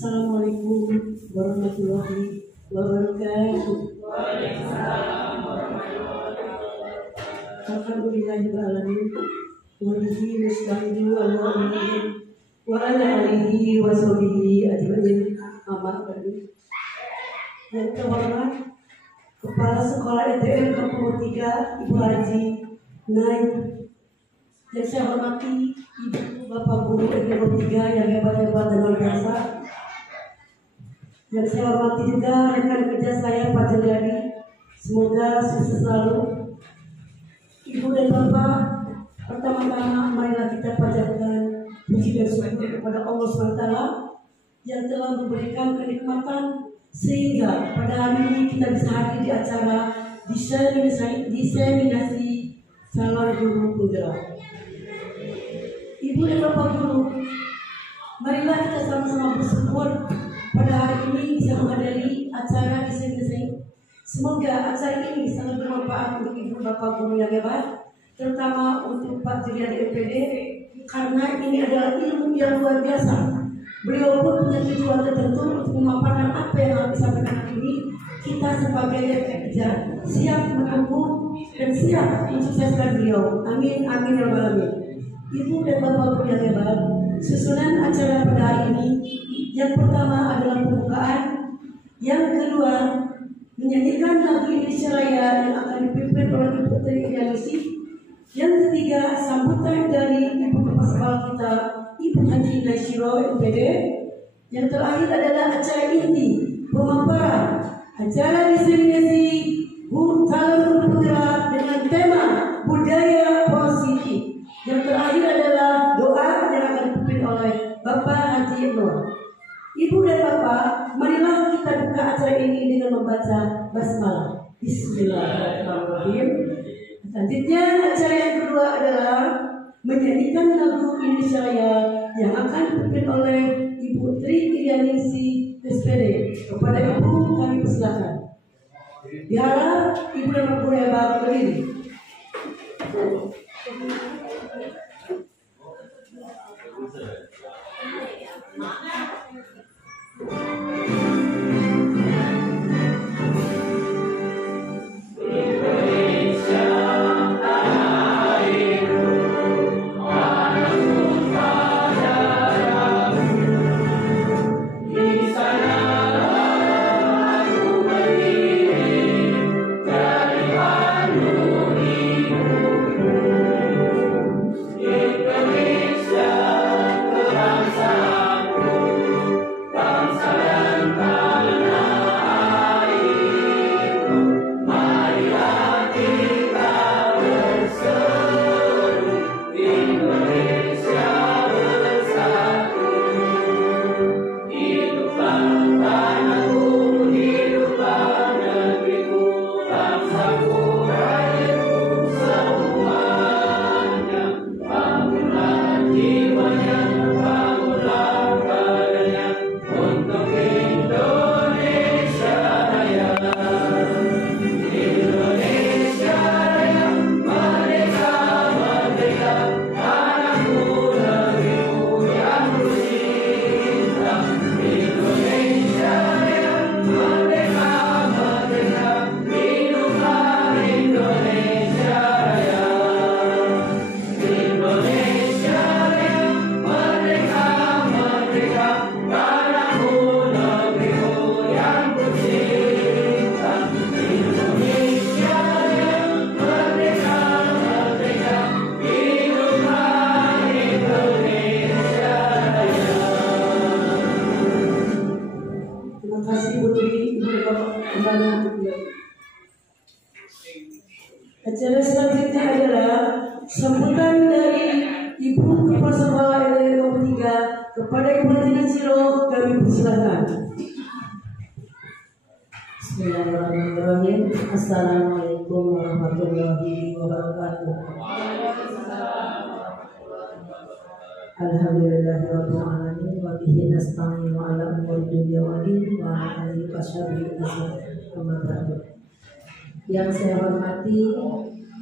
Assalamualaikum warahmatullahi wabarakatuh. Alhamdulillahirrahmanirrahim. Wa bihi nasta'inu wa ala alihi wa sahbihi ajma'in. Amma ba'du. Yang terhormat Kepala Sekolah SDN Kampung 3 Ibu Haji Naim. Yang saya hormati Ibu Bapak Guru SDN 3 yang hebat-hebat dan luar biasa. Yang saya hormati juga rekan kerja saya Pak Jendari. Semoga sukses selalu. Ibu dan Bapak, pertama-tama marilah kita panjatkan puji dan syukur kepada Allah SWT yang telah memberikan kenikmatan sehingga pada hari ini kita bisa hadir di acara diseminasi calon guru penggerak. Ibu dan Bapak Guru, marilah kita sama-sama bersyukur pada hari ini bisa menghadiri acara diseminasi. Semoga acara ini sangat bermanfaat untuk Ibu Bapak Guru yang hebat, terutama untuk Pak Juliari MPD, karena ini adalah ilmu yang luar biasa. Beliau pun punya tujuan tertentu untuk memaparkan apa yang harus disampaikan hari ini. Kita sebagai pekerja siap menempuh dan siap mensukseskan beliau. Amin, amin ya rabbal alamin. Ibu dan Bapak Guru yang hebat, susunan acara pada hari ini yang pertama adalah pembukaan, yang kedua menyanyikan lagu Indonesia Raya yang akan dipimpin oleh Ibu Tri Irianisi, yang ketiga sambutan dari Ibu Kepala Sekolah kita Ibu Haji Naishiro MPD, yang terakhir adalah acara inti pemaparan acara diseminasi calon guru penggerak dengan tema budaya positif. Yang terakhir adalah doa yang akan dipimpin oleh Bapak Haji Nur. Ibu dan Bapak, marilah kita buka acara ini dengan membaca basmalah. Bismillahirrahmanirrahim. Selanjutnya acara yang kedua adalah menyanyikan lagu Indonesia Raya yang akan dipimpin oleh Ibu Tri Irianisi SPD. Kepada Ibu kami persilakan. Diharap Ibu dan Bapak hebat berdiri. Acara selanjutnya adalah sambutan dari Ibu Kepala Sekolah SDN 3 kepada Ibu Haji Naishiro. Kami persilakan. Bismillahirrahmanirrahim. Assalamualaikum warahmatullahi wabarakatuh. Alhamdulillahirabbil alamin wa bihi nasta'inu ala umuri dunya wa din wa ala alihi washabihi wasallam. Yang saya hormati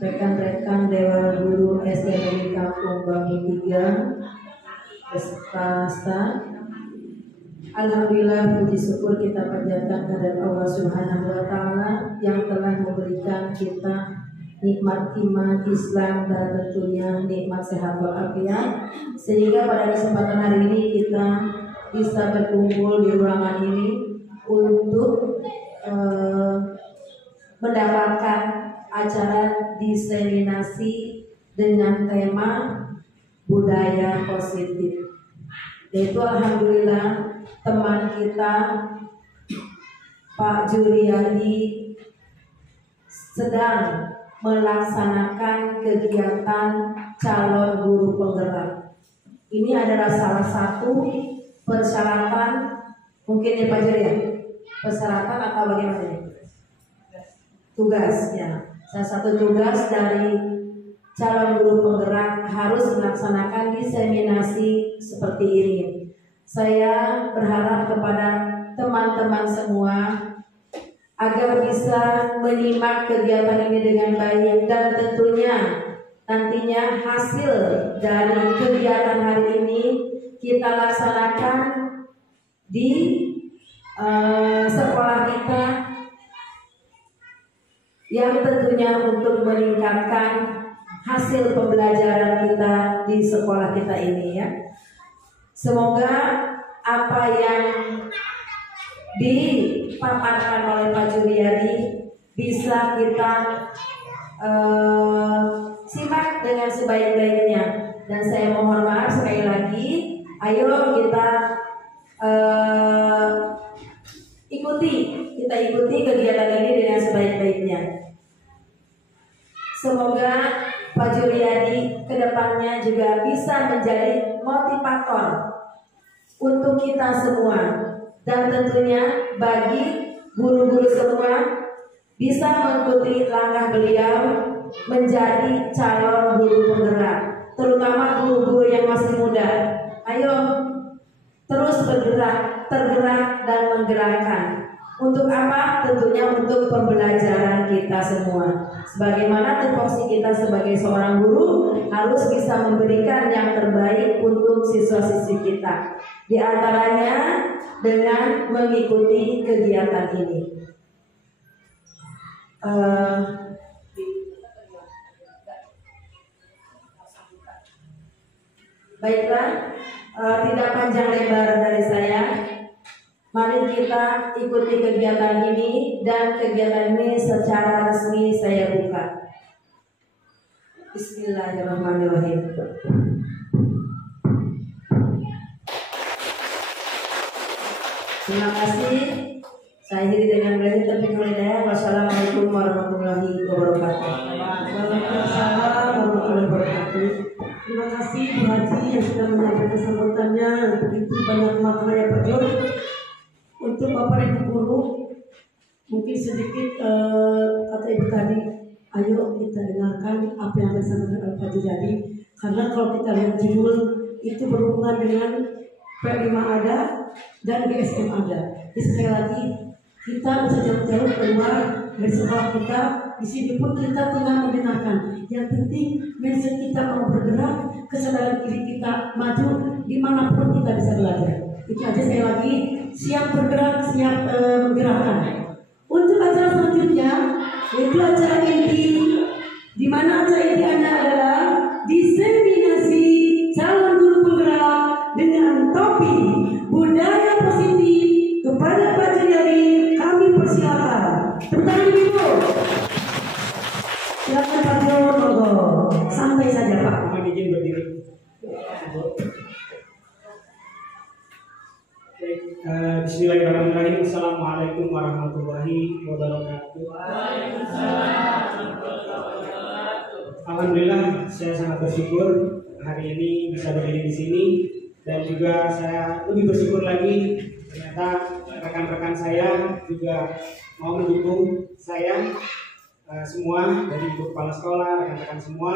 rekan-rekan Dewan Guru SDN Kampung Bami 3 beserta staf, Alhamdulillah, puji syukur kita panjatkan kepada Allah Subhanahu wa Ta'ala yang telah memberikan kita nikmat iman, Islam, dan tentunya nikmat sehat walafiat, sehingga pada kesempatan hari ini kita bisa berkumpul di ruangan ini untuk mendapatkan acara diseminasi dengan tema budaya positif. Yaitu alhamdulillah teman kita Pak Juliadi sedang melaksanakan kegiatan calon guru penggerak. Ini adalah salah satu persyaratan, mungkin ya Pak Juliadi, persyaratan atau bagaimana? Tugas ya. Salah satu tugas dari calon guru penggerak harus melaksanakan diseminasi seperti ini. Saya berharap kepada teman-teman semua agar bisa menyimak kegiatan ini dengan baik, dan tentunya nantinya hasil dari kegiatan hari ini kita laksanakan di sekolah kita, yang tentunya untuk meningkatkan hasil pembelajaran kita di sekolah kita ini ya. Semoga apa yang dipaparkan oleh Pak Juliadi bisa kita simak dengan sebaik-baiknya. Dan saya mohon maaf sekali lagi, ayo kita ikuti kegiatan ini dengan sebaik-baiknya. Semoga Pak Juliadi kedepannya juga bisa menjadi motivator untuk kita semua, dan tentunya bagi guru-guru semua bisa mengikuti langkah beliau menjadi calon guru penggerak, terutama guru-guru yang masih muda. Ayo terus tergerak dan menggerakkan. Untuk apa? Tentunya untuk pembelajaran kita semua. Sebagaimana tupoksi kita sebagai seorang guru harus bisa memberikan yang terbaik untuk siswa-siswi kita. Di antaranya dengan mengikuti kegiatan ini. Baiklah, tidak panjang lebar dari saya. Mari kita ikuti kegiatan ini, dan kegiatan ini secara resmi saya buka. Bismillahirrahmanirrahim. Terima kasih. Saya akhiri dengan berakhir taufiq wal hidayah. Wassalamualaikum warahmatullahi wabarakatuh. Waalaikumsalam warahmatullahi wabarakatuh. Terima kasih Bu Haji yang sudah menyampaikan sambutannya begitu banyak maknanya Pak Jur. Untuk Bapak Ibu guru, mungkin sedikit kata Ibu tadi, ayo kita dengarkan apa yang disampaikan oleh Pak Juliadi, karena kalau kita lihat judul itu berhubungan dengan P5 ada dan GSM ada. Jadi sekali lagi kita bisa jauh-jauh keluar dari sekolah kita, di sini pun kita tengah mendengarkan. Yang penting mindset kita mau bergerak, kesadaran diri kita maju dimanapun kita bisa belajar. Itu aja, sekali lagi siap bergerak, siap menggerakkan. Untuk acara selanjutnya yaitu acara inti, di mana acara inti adalah diseminasi calon guru penggerak dengan topik budaya positif kepada Pak Juliadi. Kami persilakan. Tepuk tangan Ibu. Silakan Pak Jono. Santai saja Pak. Mohon izin berdiri. Bismillahirrahmanirrahim. Assalamualaikum warahmatullahi wabarakatuh. Alhamdulillah, saya sangat bersyukur hari ini bisa berdiri di sini, dan juga saya lebih bersyukur lagi ternyata rekan-rekan saya juga mau mendukung saya semua, dari ibu kepala sekolah, rekan-rekan semua,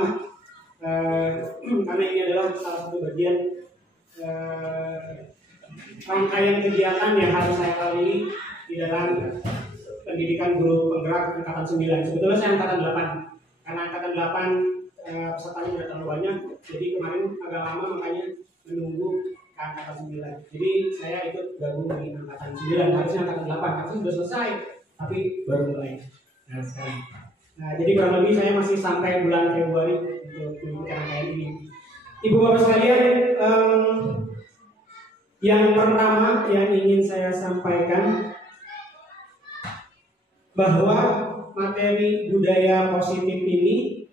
karena ini adalah salah satu bagian rangkaian kegiatan yang harus saya lalui di dalam pendidikan guru penggerak angkatan 9. Sebetulnya saya angkatan 8, karena angkatan 8 pesertanya tidak terlalu banyak, jadi kemarin agak lama makanya menunggu angkatan 9. Jadi saya ikut gabung di angkatan 9, harusnya angkatan 8, harusnya sudah selesai, tapi baru mulai. Nah sekarang. Nah jadi kurang lebih saya masih sampai bulan Februari untuk mengikuti rangkaian ini. Ibu bapak sekalian, yang pertama yang ingin saya sampaikan bahwa materi budaya positif ini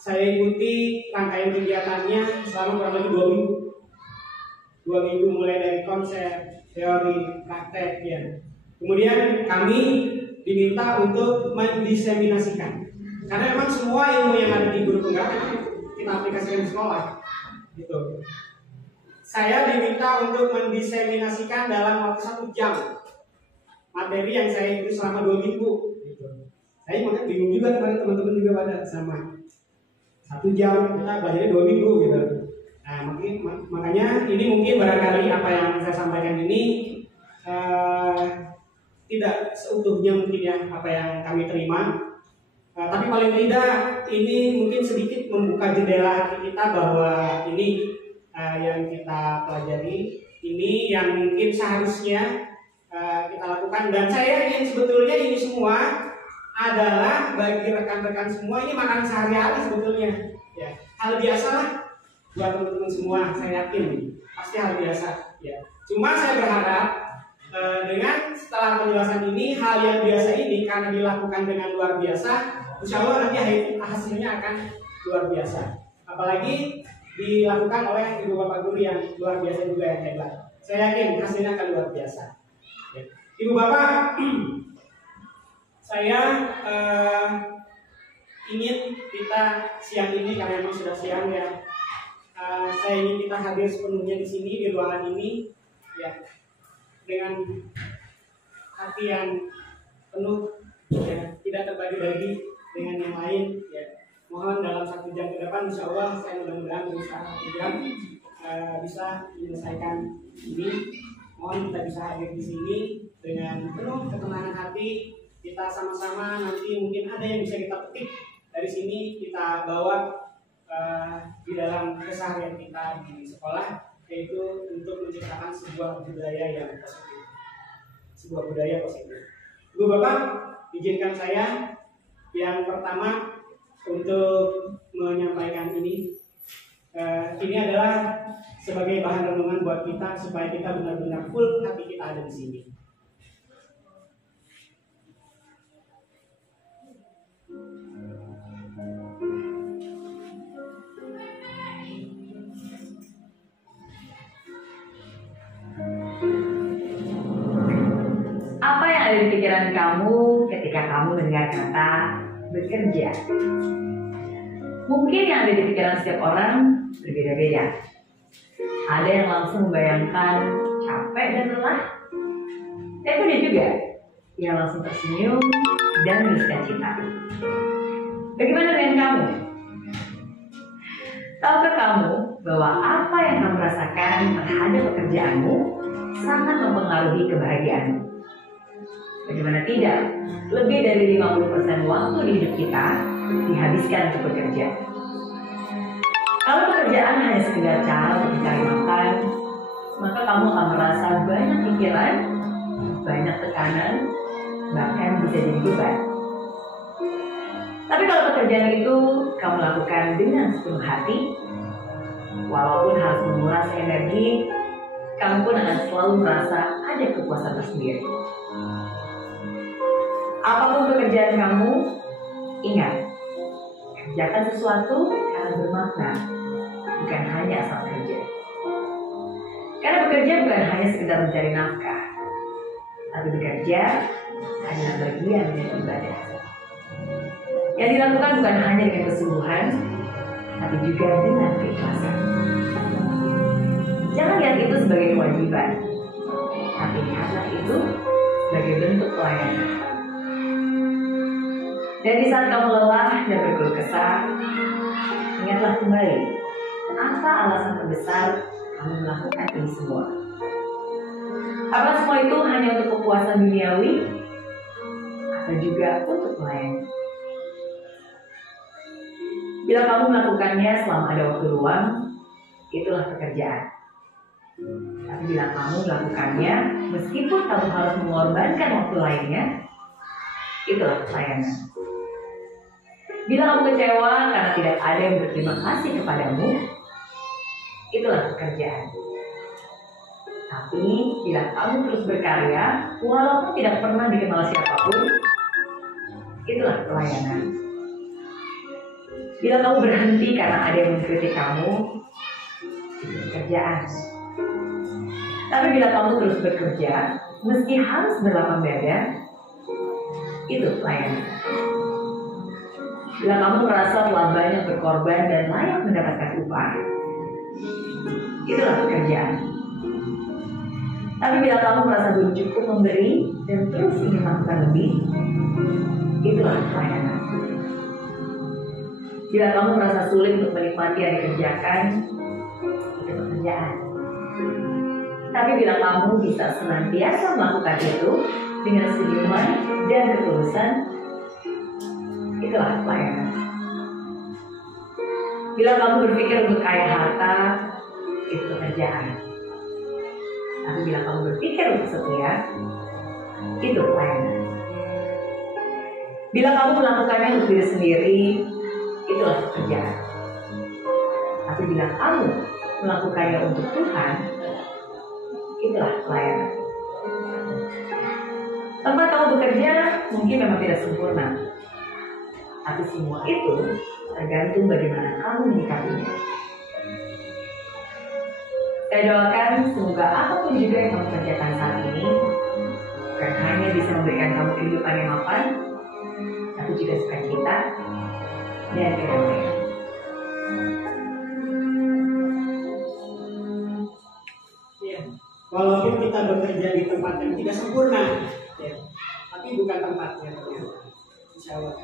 saya ikuti rangkaian kegiatannya selama kurang lebih 2 minggu. 2 minggu mulai dari konsep, teori, praktek ya. Kemudian kami diminta untuk mendiseminasikan. Karena memang semua ilmu yang ada di guru penggerak kita aplikasikan di sekolah. Gitu. Saya diminta untuk mendiseminasikan dalam waktu 1 jam materi yang saya ikuti selama 2 minggu. Gitu. Saya makanya bingung juga kemarin teman-teman juga pada sama. 1 jam kita belajarnya 2 minggu gitu. Nah makanya ini mungkin barangkali apa yang saya sampaikan ini tidak seutuhnya mungkin ya apa yang kami terima. Tapi paling tidak ini mungkin sedikit membuka jendela hati kita bahwa ini yang kita pelajari, ini yang mungkin seharusnya kita lakukan. Dan saya ingin sebetulnya ini semua adalah bagi rekan-rekan semua ini makan sehari-hari sebetulnya. Ya, hal biasa lah buat teman-teman semua, saya yakin pasti hal biasa. Ya, cuma saya berharap dengan setelah penjelasan ini hal yang biasa ini karena dilakukan dengan luar biasa, insya Allah nanti hasilnya akan luar biasa. Apalagi dilakukan oleh ibu bapak guru yang luar biasa juga yang hebat. Saya yakin hasilnya akan luar biasa. Ya. Ibu bapak, saya ingin kita siang ini karena memang sudah siang ya. Saya ingin kita hadir sepenuhnya di sini di ruangan ini ya dengan hati yang penuh ya, tidak terbagi-bagi dengan yang lain ya. Mohon dalam 1 jam ke depan insya Allah saya mudah-mudahan berusaha 1 jam bisa menyelesaikan ini. Mohon kita bisa hadir di sini dengan penuh ketenangan hati. Kita sama-sama nanti mungkin ada yang bisa kita petik dari sini kita bawa di dalam keseharian kita di sekolah, yaitu untuk menciptakan sebuah budaya yang positif. Sebuah budaya positif. Ibu bapak, izinkan saya yang pertama untuk menyampaikan ini. Ini adalah sebagai bahan renungan buat kita supaya kita benar-benar full hati kita ada di sini. Apa yang ada di pikiran kamu ketika kamu mendengar kata bekerja? Mungkin yang ada di pikiran setiap orang berbeda-beda. Ada yang langsung membayangkan capek dan lelah. Tapi ada juga yang langsung tersenyum dan bersuka-cita. Bagaimana dengan kamu? Tahukah kamu bahwa apa yang kamu rasakan terhadap pekerjaanmu sangat mempengaruhi kebahagiaanmu? Bagaimana tidak, lebih dari 50% waktu di hidup kita dihabiskan untuk bekerja. Kalau pekerjaan hanya sekedar cara untuk mencari makan, maka kamu akan merasa banyak pikiran, banyak tekanan, bahkan bisa jadi beban. Tapi kalau pekerjaan itu kamu lakukan dengan sepenuh hati, walaupun harus menguras energi, kamu pun akan selalu merasa ada kepuasan tersendiri. Apapun pekerjaan kamu, ingat, kerjakan sesuatu karena bermakna, bukan hanya asal kerja. Karena bekerja bukan hanya sekedar mencari nafkah, tapi bekerja adalah bagian dari ibadah. Yang dilakukan bukan hanya dengan kesungguhan, tapi juga dengan keikhlasan. Jangan lihat itu sebagai kewajiban, tapi lihatlah itu sebagai bentuk pelayanan. Dan di saat kamu lelah dan berkeluh kesah, ingatlah kembali, apa alasan terbesar kamu melakukan ini semua? Apa semua itu hanya untuk kepuasan duniawi, atau juga untuk melayani? Bila kamu melakukannya selama ada waktu luang, itulah pekerjaan. Tapi bila kamu melakukannya, meskipun kamu harus mengorbankan waktu lainnya, itulah pelayanan. Bila kamu kecewa karena tidak ada yang berterima kasih kepadamu, itulah pekerjaan. Tapi bila kamu terus berkarya, walaupun tidak pernah dikenal siapapun, itulah pelayanan. Bila kamu berhenti karena ada yang mengkritik kamu, itu pekerjaan. Tapi bila kamu terus bekerja, meski harus berlapang dada, itu pelayanan. Bila kamu merasa telah banyak berkorban dan layak mendapatkan upah, itulah pekerjaan. Tapi bila kamu merasa belum cukup memberi dan terus ingin melakukan lebih, itulah pelayanan. Bila kamu merasa sulit untuk menikmati yang dikerjakan, itu pekerjaan. Tapi bila kamu bisa senantiasa melakukan itu dengan senyuman dan ketulusan, itulah pelayanan. Bila kamu berpikir untuk kaya harta, itu pekerjaan. Tapi bila kamu berpikir untuk setia, itu pelayanan. Bila kamu melakukannya untuk diri sendiri, itulah pekerjaan. Tapi bila kamu melakukannya untuk Tuhan, itulah pelayanan. Tempat kamu bekerja mungkin memang tidak sempurna, tapi semua itu tergantung bagaimana kamu menyikapinya. Saya doakan semoga apapun juga yang kamu kerjakan saat ini bukan hanya bisa memberikan kamu kehidupan yang mapan, tapi juga sukacita dan kedamaian. Walaupun kita bekerja di tempat yang tidak sempurna, ya, tapi bukan tempatnya ternyata. Insya Allah.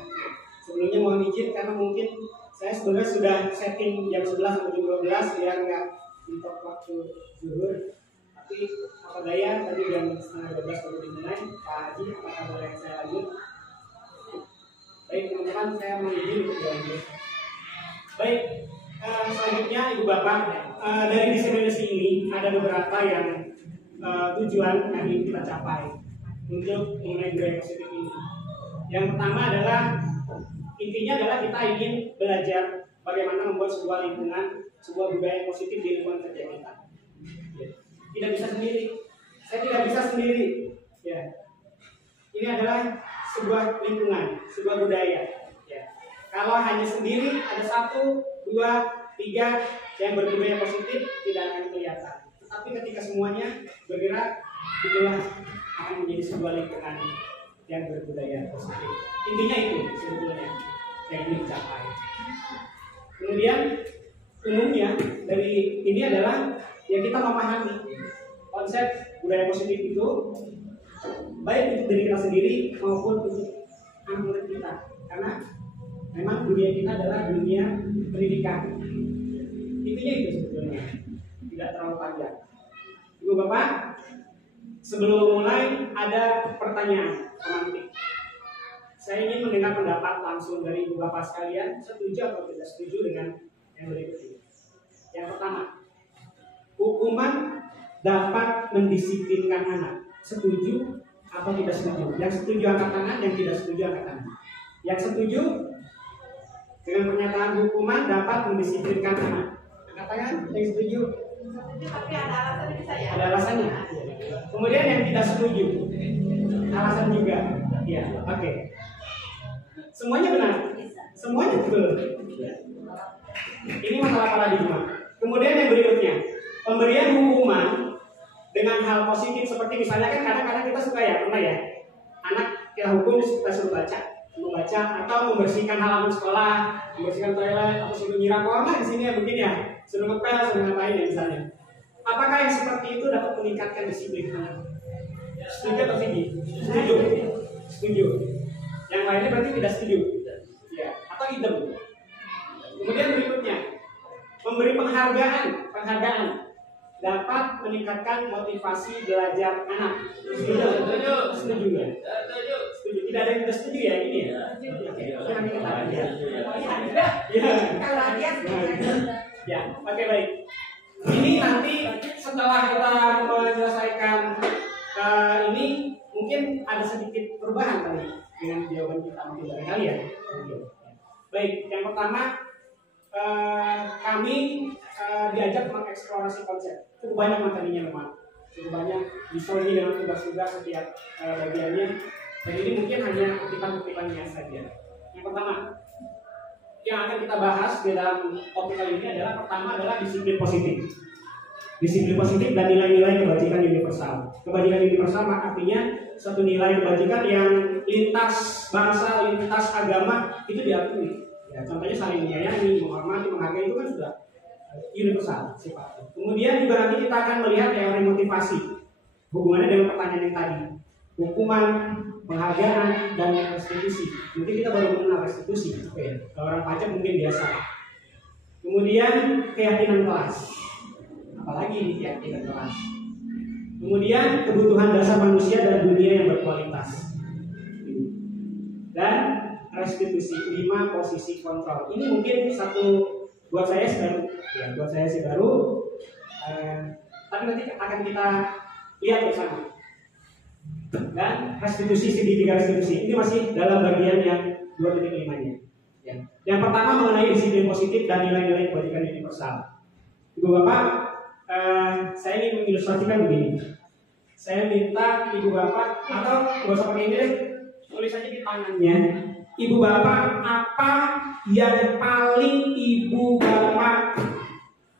Sebelumnya mohon izin karena mungkin saya sebenarnya sudah setting jam 11 sampai jam 12 biar nggak mentok waktu zuhur. Tapi apa daya tadi jam setengah 12 baru dimulai. Pak Haji, apakah boleh saya lanjut? Baik teman-teman, saya mohon izin untuk lanjut. Baik, selanjutnya Ibu Bapak, dari diseminasi ini ada beberapa yang tujuan yang ingin kita capai untuk mengenai budaya positif ini. Yang pertama adalah intinya adalah kita ingin belajar bagaimana membuat sebuah lingkungan, sebuah budaya positif di lingkungan kerja kita. Ya. Tidak bisa sendiri. Saya tidak bisa sendiri. Ya. Ini adalah sebuah lingkungan, sebuah budaya. Ya. Kalau hanya sendiri ada 1, 2, 3 yang berbudaya positif tidak akan kelihatan. Tapi ketika semuanya bergerak, itulah akan menjadi sebuah lingkungan yang berbudaya positif. Intinya itu sebetulnya yang ingin dicapai. Kemudian umumnya dari ini adalah ya kita memahami konsep budaya positif itu baik untuk diri kita sendiri maupun untuk anak kita. Karena memang dunia kita adalah dunia pendidikan. Intinya itu sebetulnya. Tidak terlalu panjang. Ibu Bapak, sebelum mulai ada pertanyaan pemantik. Saya ingin mendengar pendapat langsung dari Ibu Bapak sekalian, setuju atau tidak setuju dengan yang berikut ini. Yang pertama, hukuman dapat mendisiplinkan anak. Setuju atau tidak setuju? Yang setuju angkat tangan, yang tidak setuju angkat tangan. Yang setuju dengan pernyataan hukuman dapat mendisiplinkan anak. Angkat tangan, yang setuju. Tapi ada alasannya saya. Ada alasannya. Kemudian yang tidak setuju, alasan juga. Ya, oke. Semuanya benar. Semuanya betul. Ini masalah paradigma. Kemudian yang berikutnya, pemberian hukuman dengan hal positif seperti misalnya kan kadang-kadang kita suka ya, pernah ya, anak kita hukum kita suruh membaca atau membersihkan halaman sekolah, membersihkan toilet, atau suruh nyiram orang lah di sini ya begini ya, suruh ngepel, suruh ngapain ya misalnya. Apakah yang seperti itu dapat meningkatkan disiplin anak? Setuju atau tidak? Setuju. Setuju. Yang lainnya berarti tidak setuju. Ya, atau idem. Kemudian berikutnya, memberi penghargaan dapat meningkatkan motivasi belajar anak. Setuju? Setuju ya? Setuju. Tidak ada yang tidak setuju ya ini ya? Oke, nanti kita lihat. Ya. Kalau dia Ya, oke baik. Ini nanti setelah kita menyelesaikan ini mungkin ada sedikit perubahan tadi dengan jawaban kita mungkin dari kalian. Baik, yang pertama kami diajak mengeksplorasi konsep. Cukup banyak materinya memang, cukup banyak disuruhi dengan tugas-tugas setiap bagiannya. Dan ini mungkin hanya kutipan-kutipannya saja. Yang pertama yang akan kita bahas di dalam topik kali ini adalah pertama adalah disiplin positif. Disiplin positif dan nilai-nilai kebajikan universal. Kebajikan universal artinya suatu nilai kebajikan yang lintas bangsa, lintas agama itu diakui. Ya, contohnya saling menyayangi, menghormati, menghargai itu kan sudah universal sifatnya. Kemudian juga nanti kita akan melihat teori motivasi. Hubungannya dengan pertanyaan yang tadi. Hukuman, penghargaan, dan restitusi. Mungkin kita baru mengenal restitusi. Oke. Kalau orang pajak mungkin biasa. Kemudian keyakinan kelas. Apalagi ini keyakinan kelas. Kemudian kebutuhan dasar manusia dan dunia yang berkualitas. Dan restitusi, 5 posisi kontrol. Ini mungkin satu buat saya sih baru. Ya, buat saya sih baru. Tapi nanti akan kita lihat bersama. Dan restitusi, segitiga restitusi ini masih dalam bagian yang 2.5-nya. Ya. Yang pertama mengenai disiplin positif dan nilai-nilai kebajikan universal. Ibu bapak, saya ingin mengilustrasikan begini. Saya minta ibu bapak atau nggak usah pakai ini deh, tulis aja di tangannya. Ibu bapak, apa yang paling ibu bapak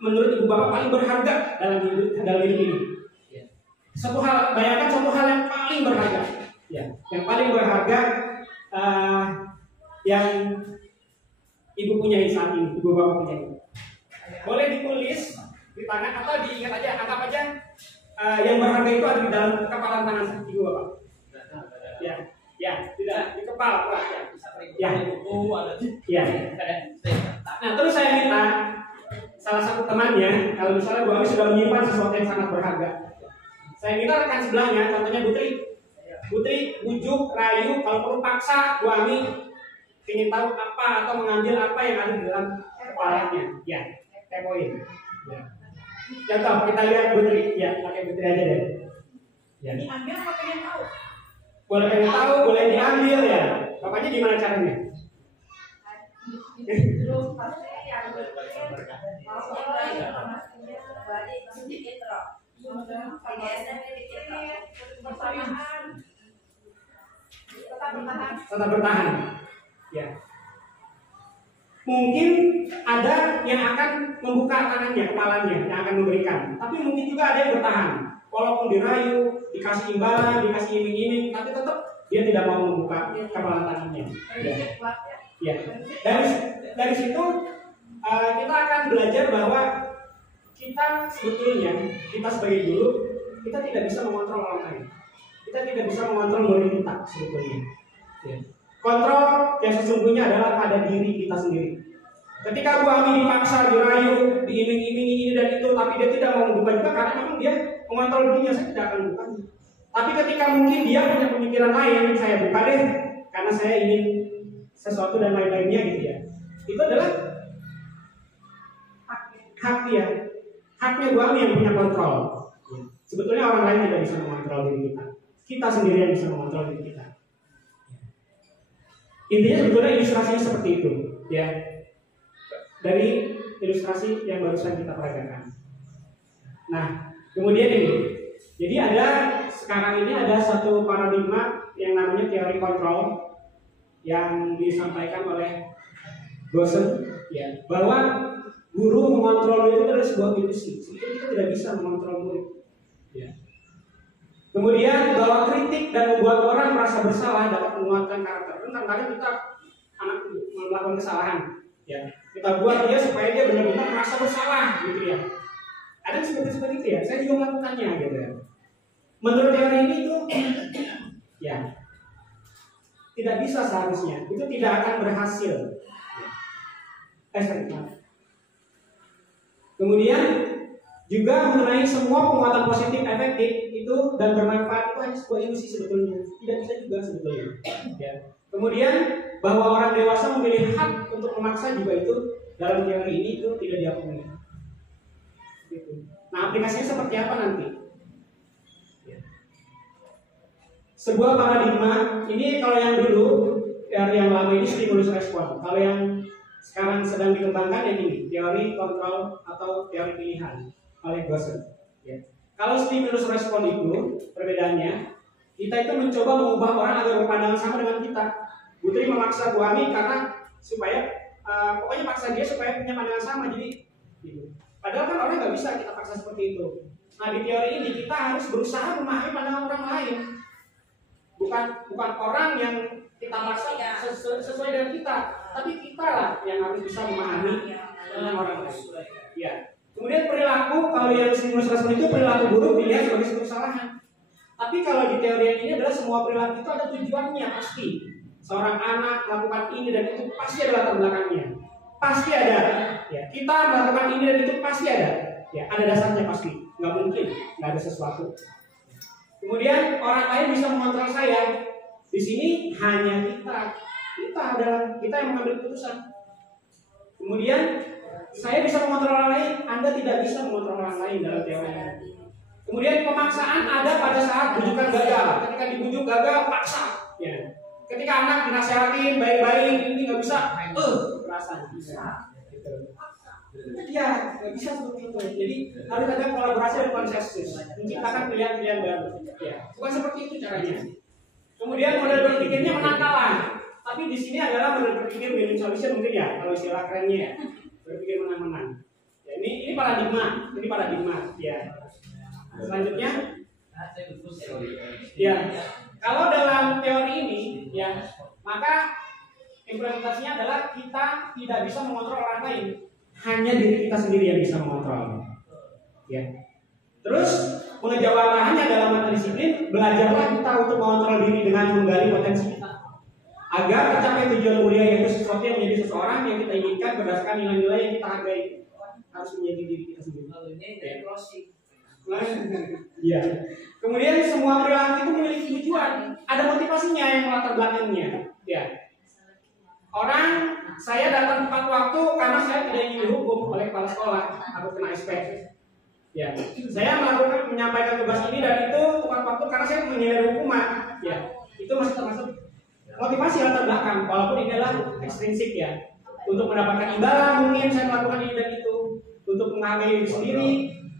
menurut ibu bapak paling berharga dalam hidup ini? Satu hal, bayangkan satu hal yang paling berharga, ya, yang paling berharga yang ibu punya saat ini, ibu bapak punya. Boleh ditulis di tangan atau diingat aja, anggap aja yang berharga itu ada di dalam kepalan tangan ibu bapak. Ya, tidak di kepala, ya. Ya. Nah, terus saya minta salah satu temannya, kalau misalnya Bu Ami sudah menyimpan sesuatu yang sangat berharga. Saya minta rekan sebelahnya, contohnya Putri, bujuk, rayu, kalau perlu paksa Bu Ami ingin tahu apa atau mengambil apa yang ada di dalam kepalanya. Ya, tepoin. Ya. Contoh, kita lihat Putri, ya, pakai Putri aja deh. Ya. Diambil apa pengen tahu? Boleh pengen tahu, boleh diambil ya. Bapaknya gimana caranya? Terus pasti yang tetap bertahan. Ya. Mungkin ada yang akan membuka tangannya, kepalanya, yang akan memberikan. Tapi mungkin juga ada yang bertahan. Walaupun dirayu, dikasih imbalan, dikasih iming-iming, tapi tetap dia tidak mau membuka kepala tangannya. Ya. Dari situ kita akan belajar bahwa kita sebetulnya, kita sebagai guru, kita tidak bisa mengontrol orang lain. Kita tidak bisa mengontrol murid kita sebetulnya. Ya. Kontrol yang sesungguhnya adalah pada diri kita sendiri. Ketika Bu Ami dipaksa, dirayu, diiming-imingi ini dan itu, tapi dia tidak mau membuka juga karena memang dia mengontrol dirinya, saya tidak akan buka. Tapi ketika mungkin dia punya pemikiran lain, saya buka deh, karena saya ingin sesuatu dan lain-lainnya gitu ya. Itu adalah hak dia, haknya Bu Ami yang punya kontrol. Sebetulnya orang lain tidak bisa mengontrol diri kita. Kita sendiri yang bisa mengontrol diri kita. Intinya sebetulnya ilustrasinya seperti itu, ya. Dari ilustrasi yang barusan kita peragakan. Nah, kemudian ini. Jadi sekarang ini ada satu paradigma yang namanya teori kontrol yang disampaikan oleh Gosen, ya, bahwa guru mengontrol itu adalah sebuah ilusi. Sebetulnya kita tidak bisa mengontrol murid. Ya. Kemudian bahwa kritik dan membuat orang merasa bersalah dapat menguatkan karakter. Kadang-kadang kita anak melakukan kesalahan, ya, kita buat dia supaya dia benar-benar merasa bersalah, gitu ya. Ada seperti itu ya. Saya juga melakukannya, gitu ya. Menurut teori ini itu, ya, tidak bisa seharusnya. Itu tidak akan berhasil. Kemudian juga mengenai semua penguatan positif efektif itu dan bermanfaat itu hanya sebuah ilusi sebetulnya. Tidak bisa juga sebetulnya. Ya. Kemudian bahwa orang dewasa memiliki hak untuk memaksa juga itu dalam teori ini itu tidak diakui. Gitu. Nah, aplikasinya seperti apa nanti? Sebuah paradigma ini kalau yang dulu, yang lama ini stimulus respon. Kalau yang sekarang sedang dikembangkan yang ini, teori kontrol atau teori pilihan oleh Gosset. Ya. Kalau stimulus respon itu perbedaannya, kita itu mencoba mengubah orang agar berpandangan sama dengan kita. Putri memaksa Bu Ami karena supaya pokoknya paksa dia supaya punya pandangan sama, jadi gitu. Padahal kan orang nggak bisa kita paksa seperti itu. Nah, di teori ini kita harus berusaha memahami pandangan orang lain, bukan orang yang kita paksa sesuai dengan kita, tapi kita lah yang harus bisa memahami orang lain. Ya. Kemudian perilaku, kalau yang stimulus respon itu perilaku buruk dilihat sebagai suatu kesalahan. Tapi kalau di teori yang ini adalah semua perilaku itu ada tujuannya pasti. Seorang anak melakukan ini dan itu pasti ada latar belakangnya. Pasti ada. Ya, kita melakukan ini dan itu pasti ada. Ya, ada dasarnya pasti. Nggak mungkin nggak ada sesuatu. Kemudian orang lain bisa mengontrol saya. Di sini hanya kita. Kita adalah kita yang mengambil keputusan. Kemudian saya bisa mengontrol orang lain, Anda tidak bisa mengontrol orang lain dalam teori. Kemudian pemaksaan ada pada saat bujukan gagal. Ketika dibujuk gagal, paksa. Ya. Ketika anak dinasehatin baik-baik, ini nggak bisa, perasaan bisa. Iya, nggak bisa seperti itu. Jadi harus ada kolaborasi dan konsensus, menciptakan pilihan-pilihan baru. Ya, bukan seperti itu caranya. Kemudian model berpikirnya menangkalan. Tapi di sini adalah model berpikir win-win solution mungkin ya, kalau istilah kerennya ya, berpikir menang-menang. Ya, ini paradigma, ya. Selanjutnya, ya. Kalau dalam teori ini, ya, maka implementasinya adalah kita tidak bisa mengontrol orang lain, hanya diri kita sendiri yang bisa mengontrol. Ya. Terus pengejawantanya dalam mata disiplin, belajarlah kita untuk mengontrol diri dengan menggali potensi kita, agar tercapai tujuan mulia, yaitu sesuatu yang menjadi seseorang yang kita inginkan berdasarkan nilai-nilai yang kita hargai. Harus menjadi diri kita sendiri. Ini dari closing. Ya. Kemudian semua perilaku itu memiliki tujuan, ada motivasinya yang melatar belakangnya. Ya. Orang saya datang tepat waktu karena saya tidak ingin dihukum oleh kepala sekolah atau kena SP. Ya. Saya menyampaikan tugas ini dan itu tepat waktu karena saya menghindari hukuman. Ya. Itu masih termasuk motivasi latar belakang, walaupun ini adalah ekstrinsik ya. Untuk mendapatkan imbalan mungkin saya melakukan ini dan itu, untuk menghargai diri sendiri,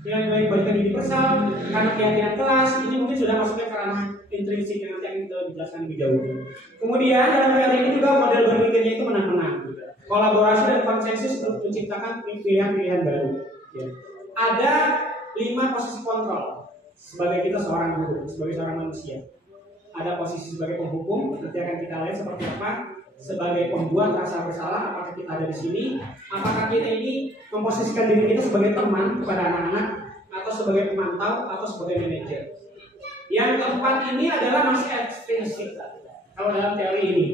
nilai-nilai kebaikan diri personal, karena keyakinan kelas, ini mungkin sudah masuknya ke ranah intrinsik yang nanti akan kita jelaskan lebih jauh. Kemudian dalam teori ini juga model berpikirnya itu menang-menang, kolaborasi dan konsensus untuk menciptakan pilihan-pilihan baru. Ya. Ada 5 posisi kontrol sebagai kita seorang guru, sebagai seorang manusia. Ada posisi sebagai penghukum, nanti akan kita lihat seperti apa. Sebagai pembuat rasa bersalah, apakah kita ada di sini? Apakah kita ini memposisikan diri kita sebagai teman kepada anak-anak, atau sebagai pemantau, atau sebagai manajer? Yang keempat ini adalah masih ekstrinsik kalau dalam teori ini.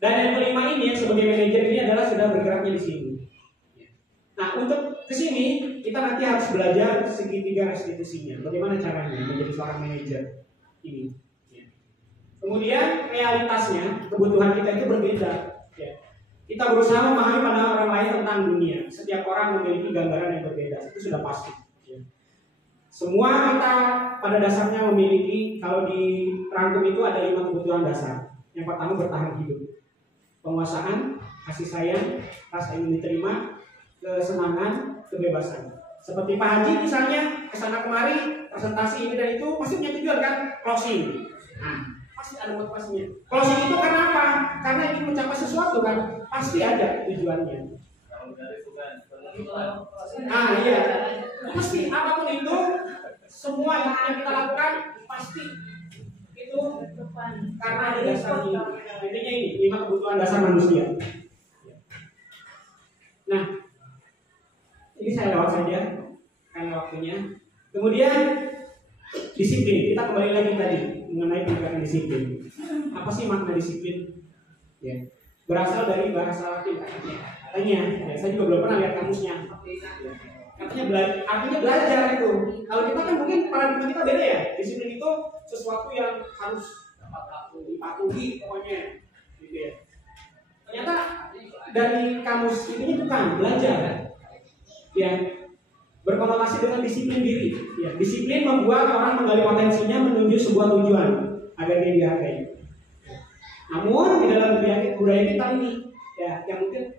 Dan yang kelima ini yang sebagai manajer ini adalah sudah bergeraknya di sini. Nah, untuk ke sini kita nanti harus belajar segitiga restitusinya. Bagaimana caranya menjadi seorang manajer ini? Kemudian realitasnya, kebutuhan kita itu berbeda. Ya. Kita berusaha memahami pandangan orang lain tentang dunia. Setiap orang memiliki gambaran yang berbeda, itu sudah pasti. Ya. Semua kita pada dasarnya memiliki, kalau dirangkum itu ada 5 kebutuhan dasar. Yang pertama bertahan hidup, penguasaan, kasih sayang, rasa ingin diterima, kesenangan, kebebasan. Seperti Pak Haji misalnya, kesana kemari, presentasi ini dan itu pasti punya tujuan kan, closing. Nah, pasti ada motivasinya. Closing itu karena apa? Karena ingin mencapai sesuatu kan, pasti ada tujuannya. Iya. Pasti apapun itu, semua yang kita lakukan pasti itu karena ada dasarnya. Intinya ini 5 kebutuhan dasar manusia. Nah, ini saya lewat saja karena waktunya. Kemudian disiplin. Kita kembali lagi tadi mengenai penegakan disiplin. Apa sih makna disiplin? Ya, berasal dari bahasa Latin katanya. Ya, saya juga belum pernah lihat kamusnya. Ya. Artinya belajar itu. Kalau kita kan mungkin paradigma kita beda ya. Disiplin itu sesuatu yang harus dipatuhi pokoknya, gitu ya. Ternyata dari kamus ini bukan belajar. Ya, berkonotasi dengan disiplin diri. Ya, disiplin membuat orang menggali potensinya menuju sebuah tujuan agar dia dihargai. Namun di dalam budaya kita ini, ya, yang mungkin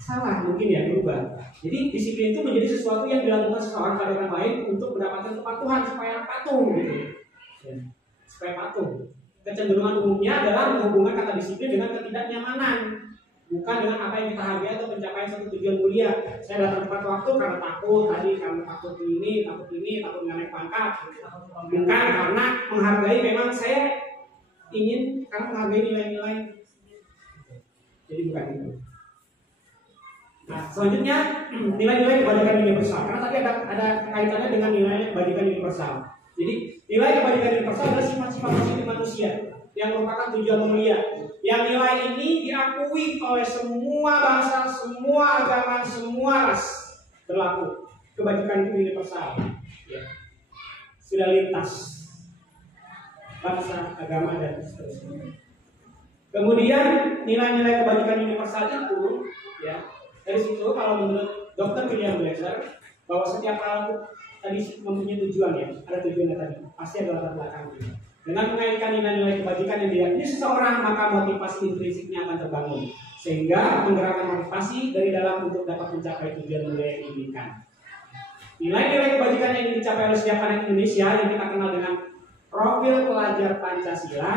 salah mungkin ya berubah. Jadi disiplin itu menjadi sesuatu yang dilakukan seseorang pada orang lain untuk mendapatkan kepatuhan supaya patuh gitu. Ya, supaya patuh. Kecenderungan umumnya adalah menghubungkan kata disiplin dengan ketidaknyamanan, bukan dengan apa yang kita hargai atau pencapaian satu tujuan mulia. Saya datang tepat waktu karena takut karena takut ini, takut nggak naik pangkat. Bukan karena menghargai, memang saya ingin karena menghargai nilai-nilai. Jadi bukan itu. Nah, selanjutnya nilai-nilai kebajikan universal. Karena tadi ada kaitannya dengan nilai kebajikan universal. Jadi nilai kebajikan universal adalah sifat-sifat positif manusia yang merupakan tujuan mulia. Yang nilai ini diakui oleh semua bangsa, semua agama, semua ras berlaku. Kebajikan itu universal. Ya. Sudah lintas bangsa, agama, dan seterusnya. Kemudian nilai-nilai kebajikan universal itu, ya, dari situ kalau menurut Dr. William Glasser, bahwa setiap hal tadi mempunyai tujuan, ya, ada tujuannya tadi, pasti ada latar belakangnya. Dengan mengaitkan nilai-nilai kebajikan yang diyakini seseorang, maka motivasi intrinsiknya akan terbangun, sehingga menggerakkan motivasi dari dalam untuk dapat mencapai tujuan mulia yang diinginkan. Nilai-nilai kebajikan yang ingin dicapai oleh setiap anak Indonesia yang kita kenal dengan profil pelajar Pancasila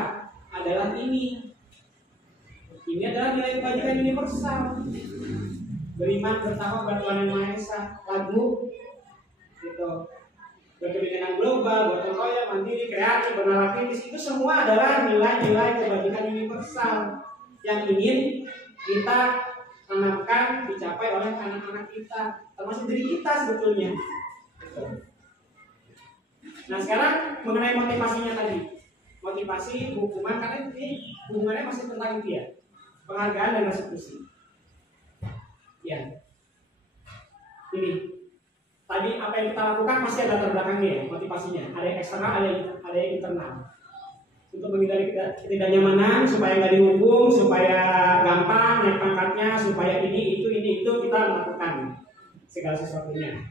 adalah ini. Ini adalah nilai kebajikan universal. Beriman, bertakwa kepada Tuhan Yang Maha Esa, lagu, gitu. Berkepentingan global, gotong royong, mandiri, kreatif, bernalar kritis, itu semua adalah nilai-nilai kebajikan universal yang ingin kita tanamkan, dicapai oleh anak-anak kita, termasuk diri kita sebetulnya. Nah, sekarang mengenai motivasinya tadi, motivasi, hukuman, karena ini hubungannya masih tentang itu ya, penghargaan dan restitusi. Ya, ini tadi apa yang kita lakukan masih ada latar belakangnya ya, motivasinya. Ada yang eksternal, ada yang internal. Untuk menghindari ketidaknyamanan, supaya nggak dihukum, supaya gampang naik pangkatnya, supaya ini itu kita lakukan segala sesuatunya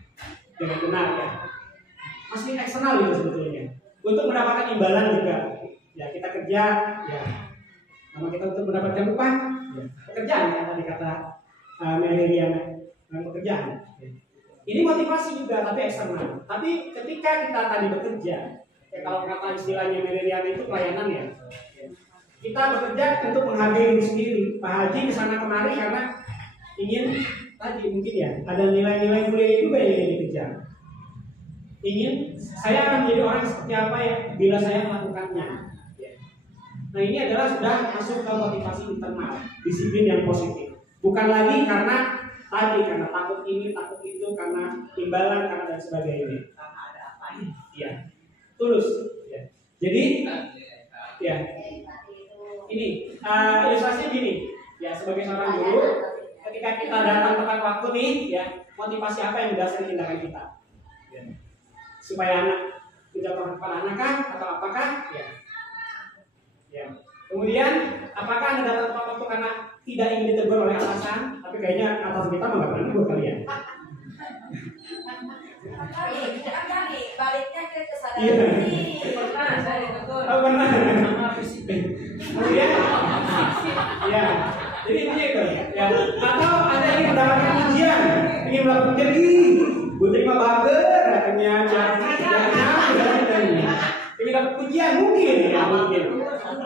dengan benar ya. Masih eksternal itu sebetulnya. Untuk mendapatkan imbalan juga. Ya, kita kerja, ya. Nama kita untuk mendapatkan upah, ya. Pekerjaan yang tadi kata Meliriana, pekerjaan. Ini motivasi juga, tapi eksternal. Tapi ketika kita tadi bekerja, ya kalau kata istilahnya Meliriana itu pelayanan ya. Kita bekerja untuk menghargai diri sendiri. Pak Haji kesana kemari karena ingin tadi mungkin ya ada nilai-nilai mulia juga yang ingin dikejar. Ingin saya akan menjadi orang seperti apa ya bila saya melakukannya. Nah, ini adalah sudah masuk ke motivasi internal, disiplin yang positif. Bukan lagi karena takut ini, takut itu, karena imbalan, karena dan sebagainya. Karena ada apa ini? Iya, tulus. Ya. Jadi, ya, ini ilustrasi gini. Ya, sebagai seorang guru, ketika kita datang tepat waktu nih, ya, motivasi apa yang mendasari tindakan kita? Ya. Supaya anak menjatuhkan kepala anak kan, atau apakah? Ya. Ya. Kemudian, apakah Anda datang tepat waktu karena tidak ingin ditegur oleh atasan, tapi kayaknya atas kita nggak berani buat kalian. Baliknya ke kesadaran Iya. diri. Pernah saya tegur. Oh, pernah. Kemudian, ya. Jadi intinya itu. Ya. Atau Anda ingin mendapatkan ujian, ingin melakukan jadi, gue terima bager, katanya ingin dapat ujian mungkin, ya mungkin.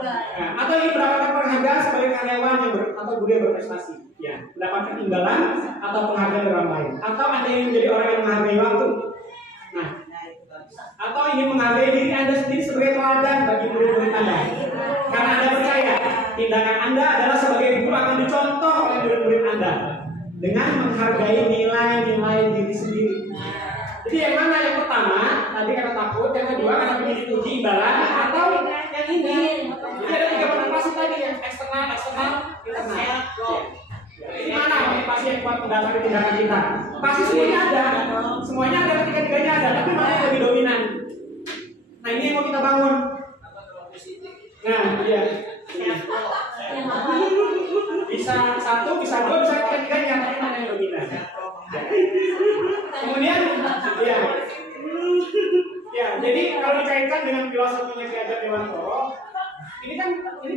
Nah, atau ingin mendapatkan penghargaan sebagai karyawan atau guru yang berprestasi, ya, mendapatkan imbalan atau penghargaan dari orang lain, atau Anda ingin menjadi orang yang menghargai waktu, nah, atau ingin menghargai diri Anda sendiri sebagai teladan bagi murid-murid Anda, karena Anda percaya tindakan Anda adalah sebagai guru akan dicontoh oleh murid-murid Anda dengan menghargai nilai-nilai diri sendiri. Jadi yang mana yang pertama? Tadi karena takut, yang kedua karena ingin dipuji imbalan, atau yang ini? Jadi ada 3 motivasi tadi ya, eksternal, internal. Ini mana motivasi yang kuat mendasari tindakan kita? Pasti semuanya ada, ketiga-tiganya ada, tapi mana yang lebih dominan? Nah, ini yang mau kita bangun. Nah, iya. Bisa 1, bisa 2, bisa ketiga-tiganya, tapi mana yang dominan? Kemudian Ya. Ya, jadi kalau dikaitkan dengan filosofinya Ki Hajar Dewantara, ini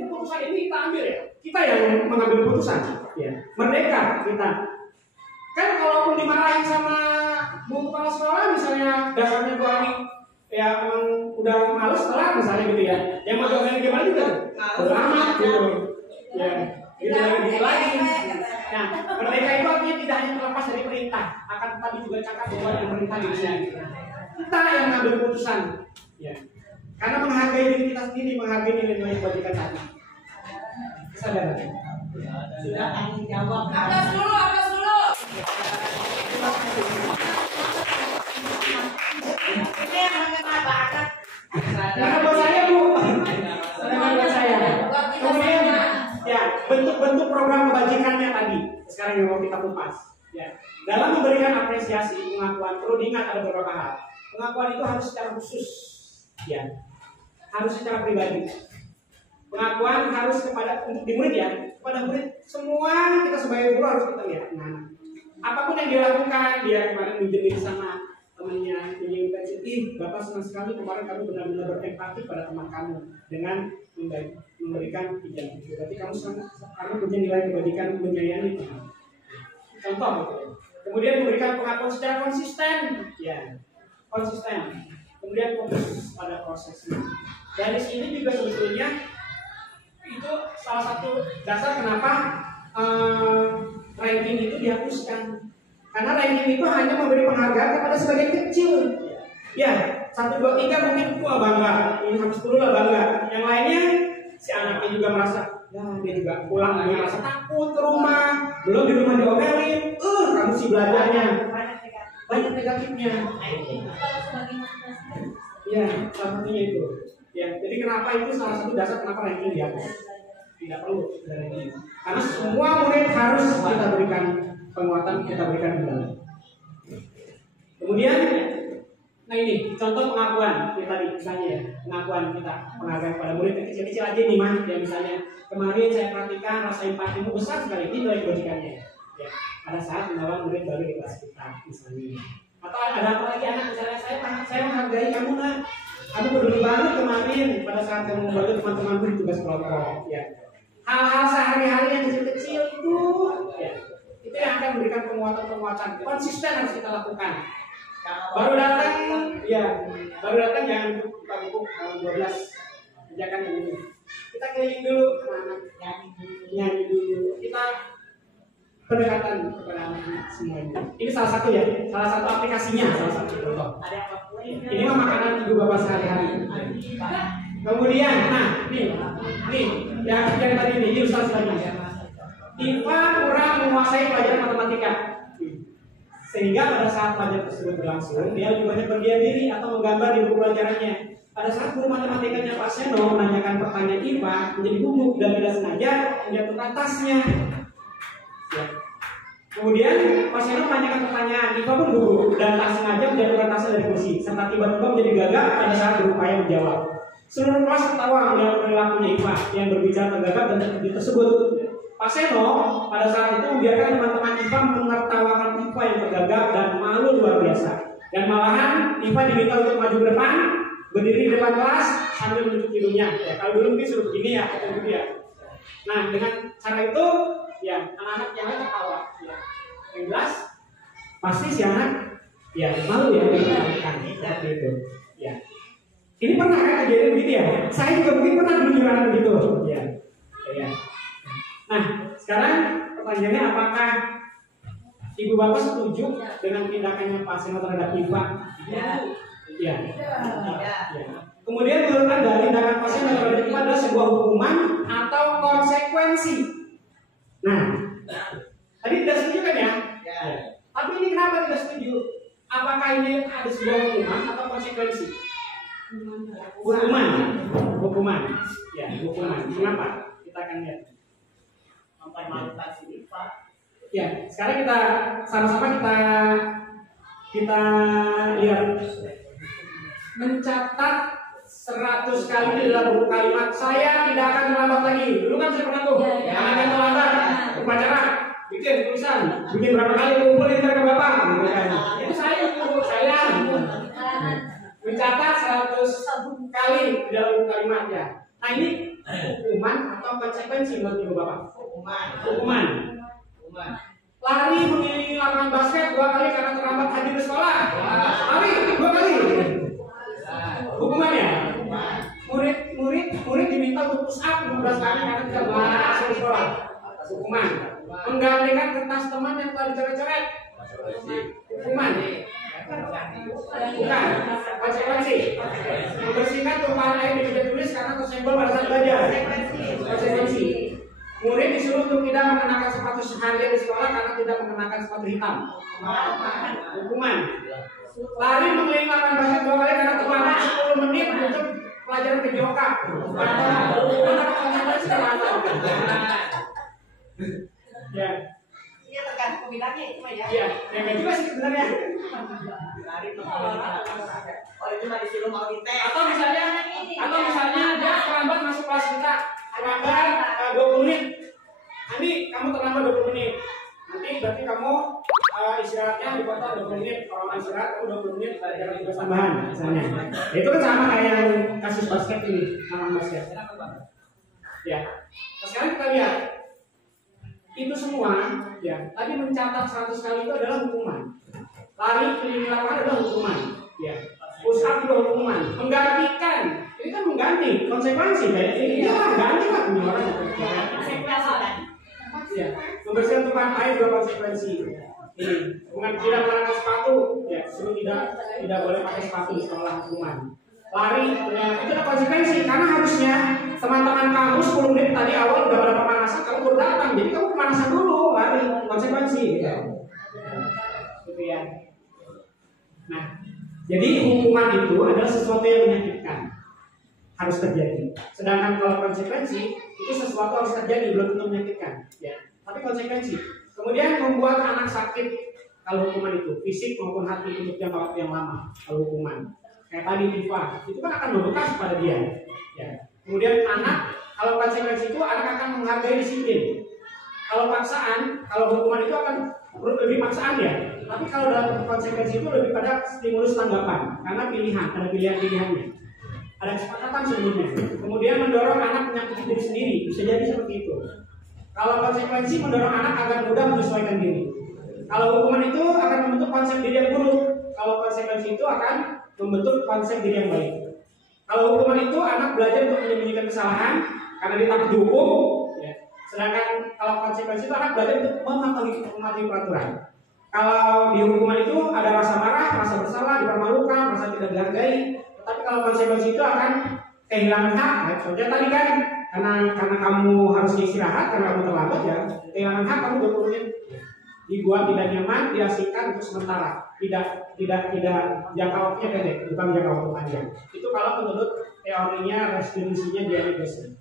keputusan ini kita ambil ya. Kita yang mengambil keputusan. Ya. Merdeka kita. Kan kalaupun dimarahin sama bu kepala sekolah misalnya dasarnya Bu Ani ya emang udah males telat misalnya gitu ya. Yang mau diomelin gimana juga? Selamat gitu. Ya. Gitu lagi. Nah, merdeka itu artinya tidak hanya terlepas dari perintah, akan tetapi juga cakap bahwa yang perintah di sini. Kita yang mengambil keputusan, ya. Karena menghargai diri kita sendiri, menghargai nilai-nilai kebajikan tadi. Kesadaran. Sudah tanggung jawab. Atas dulu. Ini yang mengena banget. Karena buat saya Bu, karena buat saya. Kemudian ya bentuk-bentuk program kebajikannya tadi sekarang yang mau kita kupas. Ya, dalam memberikan apresiasi pengakuan perlu diingat ada beberapa hal. Pengakuan itu harus secara khusus, ya, harus secara pribadi. Pengakuan harus kepada untuk di murid ya, kepada murid semua kita sebagai guru harus kita lihat. Nah, apapun yang dia lakukan, dia kemarin minjem sama temannya, minjem pensil, Bapak senang sekali kemarin kamu benar-benar berempati pada teman kamu dengan memberikan pinjam itu. Berarti kamu punya nilai kebajikan menyayangi teman. Contoh gitu. Kemudian memberikan pengakuan secara konsisten, ya, konsisten. Kemudian fokus pada prosesnya. Dari sini juga sebetulnya itu salah satu dasar kenapa ranking itu dihapuskan. Karena ranking itu hanya memberi penghargaan kepada sebagian kecil. Ya, 1, 2, 3 mungkin bangga, ini sampai 10 lah bangga. Yang lainnya si anaknya juga merasa, ya dia juga pulang dia merasa takut ke rumah, belum di rumah diomelin, kamu sih belajarnya banyak negatifnya. Ya, salah satunya itu. Ya, jadi kenapa itu salah satu dasar kenapa ranking dihapus? Tidak perlu ranking. Karena semua murid harus kita berikan penguatan, kita berikan kendali. Kemudian, nah ini contoh pengakuan kita tadi misalnya ya, pengakuan kita penghargaan pada murid yang kecil-kecil aja nih mah, ya misalnya kemarin saya perhatikan rasa empatimu besar sekali, ini nilai kebajikannya. Ya, pada saat menolong murid baru di kelas kita misalnya. Atau ada apa lagi anak misalnya saya menghargai kamu nak, kamu peduli banget kemarin pada saat kamu membantu teman-temanku di tugas kelompok. Ya, hal-hal sehari-hari yang kecil-kecil itu, ya, itu yang akan memberikan penguatan-penguatan konsisten harus kita lakukan. Baru datang jangan buka buku tahun 12 kerjakan yang ini. Kita keliling dulu anak-anak, nyanyi dulu. Kita pendekatan kepada anak semuanya. Ini salah satu aplikasinya, salah satu contoh. Ini mah makanan ibu bapak sehari-hari. Kemudian, nah, nih, yang tadi ini ilustrasi lagi. Iva kurang menguasai pelajaran matematika. Sehingga pada saat pelajaran tersebut berlangsung, dia lebih banyak berdiam diri atau menggambar di buku pelajarannya. Pada saat guru matematikanya Pak Seno menanyakan pertanyaan IPA menjadi gugup dan tidak sengaja menjatuhkan tasnya. Ya. Kemudian Pak Seno menanyakan pertanyaan, IPA pun gugup dan tak sengaja menjatuhkan tasnya dari kursi, serta tiba-tiba menjadi gagap pada saat berupaya menjawab. Seluruh kelas tertawa melihat perilakunya IPA yang berbicara tergagap dan terkejut tersebut. Pak Seno pada saat itu membiarkan teman-teman IPA menertawakan IPA yang tergagap dan malu luar biasa. Dan malahan IPA diminta untuk maju ke depan, berdiri di depan kelas sambil menunjuk hidungnya. Ya, kalau dulu mungkin suruh begini ya, atau begini ya. Nah, dengan cara itu, ya anak-anak yang lain tertawa. Ya. Yang jelas, pasti si anak, ya malu ya melakukan seperti itu. Ya. Ini pernah kan kejadian begitu ya? Saya juga mungkin pernah dulu nyuruh begitu. Ya. Ya. Nah, sekarang pertanyaannya apakah ibu bapak setuju dengan tindakannya Pak Seno terhadap IPA? Ya. Kemudian menurut Anda tindakan Pak Seno terhadap IPA adalah sebuah hukuman atau konsekuensi? Nah, tadi tidak setuju kan ya? Tapi ini kenapa tidak setuju? Apakah ini ada sebuah hukuman atau konsekuensi? Hukuman. Ya, hukuman. Kenapa? Kita akan lihat. Ya, sekarang kita sama-sama kita lihat. Mencatat 100 kali di dalam buku kalimat saya tidak akan terlambat lagi. Dulu kan saya pernah tuh, anak yang terlambat upacara. bikin tulisan, bikin berapa kali kumpulin ntar ke bapak, gitu kan. Itu saya mencatat 100 kali dalam kalimat ya. Nah ini hukuman atau konsekuensi menurut ibu bapak? Hukuman. Lari mengelilingi lapangan basket 2 kali karena terlambat hadir ke sekolah. Lari 2 kali. Hukumannya? Murid diminta untuk push up 15 kali karena tidak masuk ke sekolah. Hukuman. Menggantikan kertas teman yang telah dicoret-coret. Hukuman. Bukan. Konsekuensi. Membersihkan tumpahan air di meja tulis karena tersenggol pada saat belajar. Konsekuensi. Murid disuruh untuk tidak mengenakan sepatu seharian di sekolah karena tidak mengenakan sepatu hitam. Hukuman. Lari mengelilingi lapangan basket 2 kali karena terlambat 10 menit untuk pelajaran PJOK. Ya. Iya tergantung pemilahnya itu mah ya. Iya, yang kayak juga sih sebenarnya. Oh itu mah disuruh mau dites. Atau misalnya dia terlambat masuk kelas kita, terlambat 20 menit. Nanti kamu terlambat 20 menit. Nanti berarti kamu istirahatnya dipotong 20 menit. Kalau nggak istirahat kamu 20 menit belajar tugas tambahan misalnya. Itu kan sama kayak yang kasus basket ini, lapangan basket. Ya. Nah, sekarang kita lihat itu semua ya. Tadi mencatat 100 kali itu adalah hukuman. Lari keliling lapangan adalah hukuman. Ya. Push up juga hukuman. Menggantikan. Ini kan mengganti konsekuensi dari ini. Iya, ganti lah punya orang. Ya. Membersihkan tumpahan air juga konsekuensi. Ini tidak mengenakan sepatu. Ya, suruh tidak boleh pakai sepatu di sekolah hukuman. Lari, ya, itu ada konsekuensi karena harusnya teman-teman kamu 10 menit tadi awal udah pada pemanasan, kamu baru datang, jadi kamu pemanasan dulu, lari, konsekuensi, gitu. Gitu ya. Nah, jadi hukuman itu adalah sesuatu yang menyakitkan, harus terjadi. Sedangkan kalau konsekuensi itu sesuatu harus terjadi, belum tentu menyakitkan, ya. Tapi konsekuensi, kemudian membuat anak sakit kalau hukuman itu fisik maupun hati untuk jangka waktu yang lama. Kalau hukuman kayak tadi Diva, itu kan akan membekas pada dia. Ya. Kemudian anak, kalau konsekuensi itu anak akan menghargai disiplin. Kalau paksaan, kalau hukuman itu akan lebih paksaan ya. Tapi kalau dalam konsekuensi itu lebih pada stimulus tanggapan, karena pilihan, ada pilihan-pilihannya. Ada kesepakatan sebelumnya. Kemudian mendorong anak menyakiti diri sendiri, bisa jadi seperti itu. Kalau konsekuensi mendorong anak agar mudah menyesuaikan diri. Kalau hukuman itu akan membentuk konsep diri yang buruk. Kalau konsekuensi itu akan membentuk konsep diri yang baik. Kalau hukuman itu anak belajar untuk menyembunyikan kesalahan karena dia takut dihukum, ya. Sedangkan kalau konsekuensi itu anak belajar untuk mematuhi peraturan. Kalau di hukuman itu ada rasa marah, rasa bersalah, dipermalukan, rasa tidak dihargai. Tetapi kalau konsekuensi itu akan kehilangan hak. Contohnya tadi kan karena kamu harus istirahat karena kamu terlambat ya, kehilangan hak kamu 20 menit. Dibuat tidak nyaman, diasingkan untuk sementara, tidak jangka waktunya pendek, bukan jangka waktu panjang. Itu kalau menurut teorinya restitusinya Diana Besson.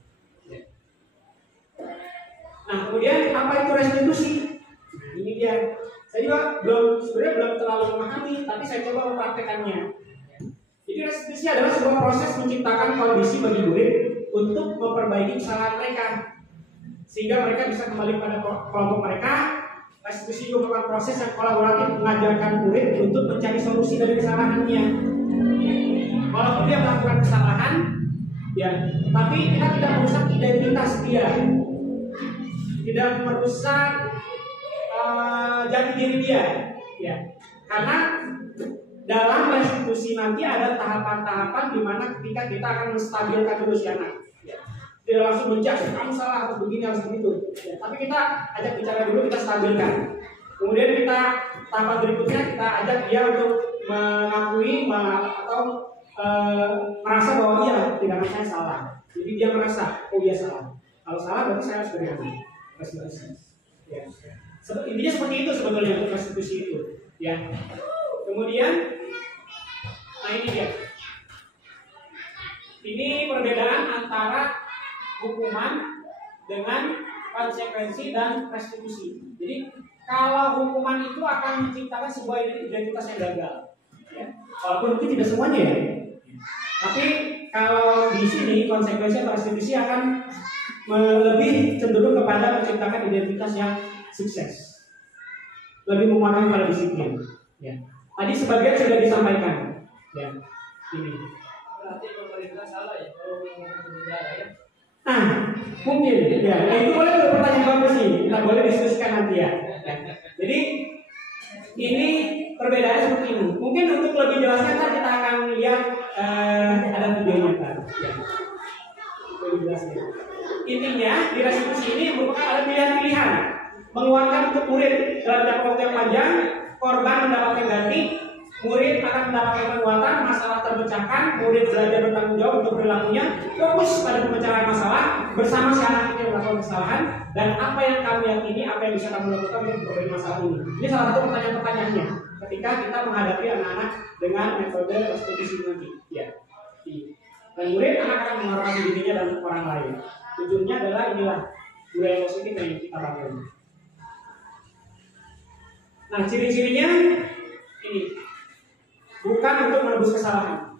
Nah kemudian apa itu restitusi? Nah ini dia. Saya juga sebenarnya belum terlalu memahami, tapi saya coba mempraktekannya. Jadi restitusi adalah sebuah proses menciptakan kondisi bagi murid untuk memperbaiki kesalahan mereka, sehingga mereka bisa kembali pada kelompok mereka. Restitusi itu merupakan proses yang kolaboratif mengajarkan murid untuk mencari solusi dari kesalahannya. Walaupun dia melakukan kesalahan, ya, tapi kita tidak merusak identitas dia, tidak merusak jati diri dia, ya. Karena dalam restitusi nanti ada tahapan-tahapan di mana ketika kita akan menstabilkan dulu si anak. Tidak langsung menjudge, kamu salah, harus begini, harus begitu. Ya, tapi kita ajak bicara dulu, kita stabilkan. Kemudian kita tahapan berikutnya kita ajak dia untuk mengakui atau merasa bahwa iya, tindakan saya salah. Jadi dia merasa, oh iya salah. Kalau salah berarti saya harus berikan restitusi. Ya. Intinya seperti itu sebetulnya untuk restitusi itu. Ya. Kemudian, nah ini dia. Ini perbedaan antara hukuman dengan konsekuensi dan restitusi. Jadi kalau hukuman itu akan menciptakan sebuah identitas yang gagal, ya. Walaupun itu tidak semuanya ya. Tapi kalau di sini konsekuensi atau restitusi akan lebih cenderung kepada menciptakan identitas yang sukses, lebih menguatkan pada disiplin. Ya. Tadi sebagian sudah disampaikan. Ya, ini. Berarti pemerintah salah ya kalau penjara ya. Nah, mungkin ya. Itu boleh pertanyaan bagus sih. Kita boleh diskusikan nanti ya. Jadi ini perbedaannya seperti ini. Mungkin untuk lebih jelasnya ntar kita akan lihat ada videonya kan. Ya. Lebih jelasnya. Intinya di restitusi ini merupakan ada pilihan-pilihan. Mengeluarkan untuk murid dalam jangka waktu yang panjang, korban mendapatkan ganti, murid akan mendapatkan penguatan, masalah terpecahkan, murid belajar bertanggung jawab untuk perilakunya, fokus pada pemecahan masalah bersama si anak itu yang melakukan kesalahan, dan apa yang kamu yakini, apa yang bisa kamu lakukan untuk memperbaiki masalah ini. Ini salah satu pertanyaan-pertanyaannya ketika kita menghadapi anak-anak dengan metode restitusi nanti. Ya. Dan murid akan menghormati dirinya dan orang lain. Tujuannya adalah inilah budaya positif yang kita bangun. Nah, ciri-cirinya ini bukan untuk menebus kesalahan,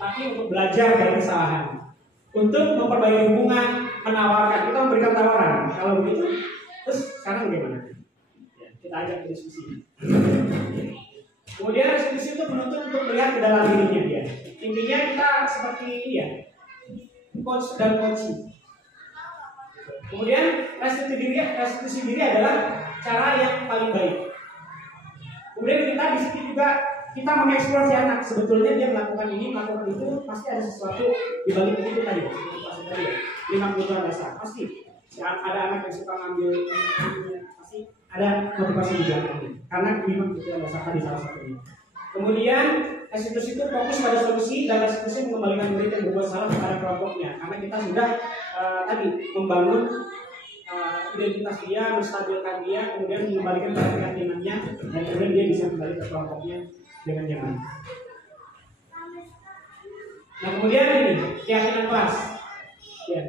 tapi untuk belajar dari kesalahan, untuk memperbaiki hubungan, menawarkan. Kita memberikan tawaran. Kalau begitu, terus sekarang bagaimana? Ya, kita ajak diskusi. Kemudian restitusi itu menuntut untuk melihat ke dalam dirinya dia. Intinya kita seperti ini ya, coach dan coaching. Kemudian restitusi diri adalah cara yang paling baik. Kemudian kita di sini juga kita mengeksplor si anak, sebetulnya dia melakukan ini, melakukan itu, pasti ada sesuatu di balik itu tadi. Pasti tadi ya, 5 kebutuhan dasar pasti. Ada anak yang suka ngambil, pasti ada motivasi di belakangnya. Karena 5 kebutuhan dasar tadi salah satunya. Kemudian restitusi itu fokus pada solusi dan restitusi mengembalikan murid yang berbuat salah kepada kelompoknya. Karena kita sudah tadi membangun identitas dia, menstabilkan dia, kemudian mengembalikan pada keyakinannya, dan kemudian dia bisa kembali ke kelompoknya dengan nyaman. Nah, kemudian ini keyakinan kelas. Ya.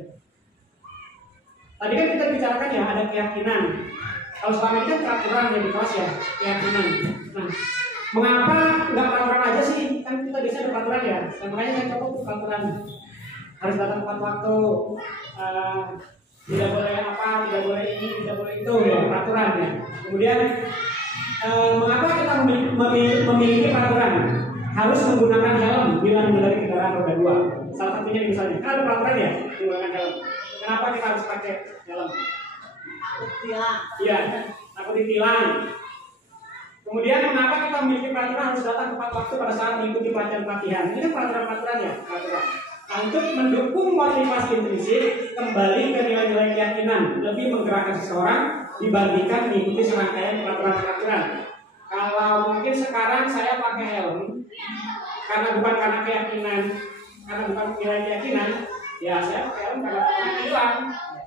Tadi kan kita bicarakan ya ada keyakinan. Kalau selama ini kan peraturan yang di kelas ya keyakinan. Nah, mengapa nggak peraturan aja sih? Kan kita biasanya ada peraturan ya. Makanya saya coba tuh peraturan harus datang tepat waktu. Tidak boleh apa, tidak boleh ini, tidak boleh itu ya peraturan ya. Kemudian mengapa kita memiliki peraturan harus menggunakan helm bila mengendarai kendaraan roda 2? Salah satunya misalnya, kan ada peraturan ya menggunakan helm. Kenapa kita harus pakai helm? Iya, takut ditilang. Kemudian mengapa kita memiliki peraturan harus datang tepat waktu pada saat mengikuti pelatihan? Ini kan peraturan-peraturan ya, peraturan. Nah, untuk mendukung motivasi intrinsik, kembali ke nilai-nilai keyakinan, lebih menggerakkan seseorang dibandingkan mengikuti serangkaian peraturan-peraturan. Kalau mungkin sekarang saya pakai helm, bukan karena keyakinan, karena bukan nilai keyakinan, ya saya pakai helm karena takut hilang.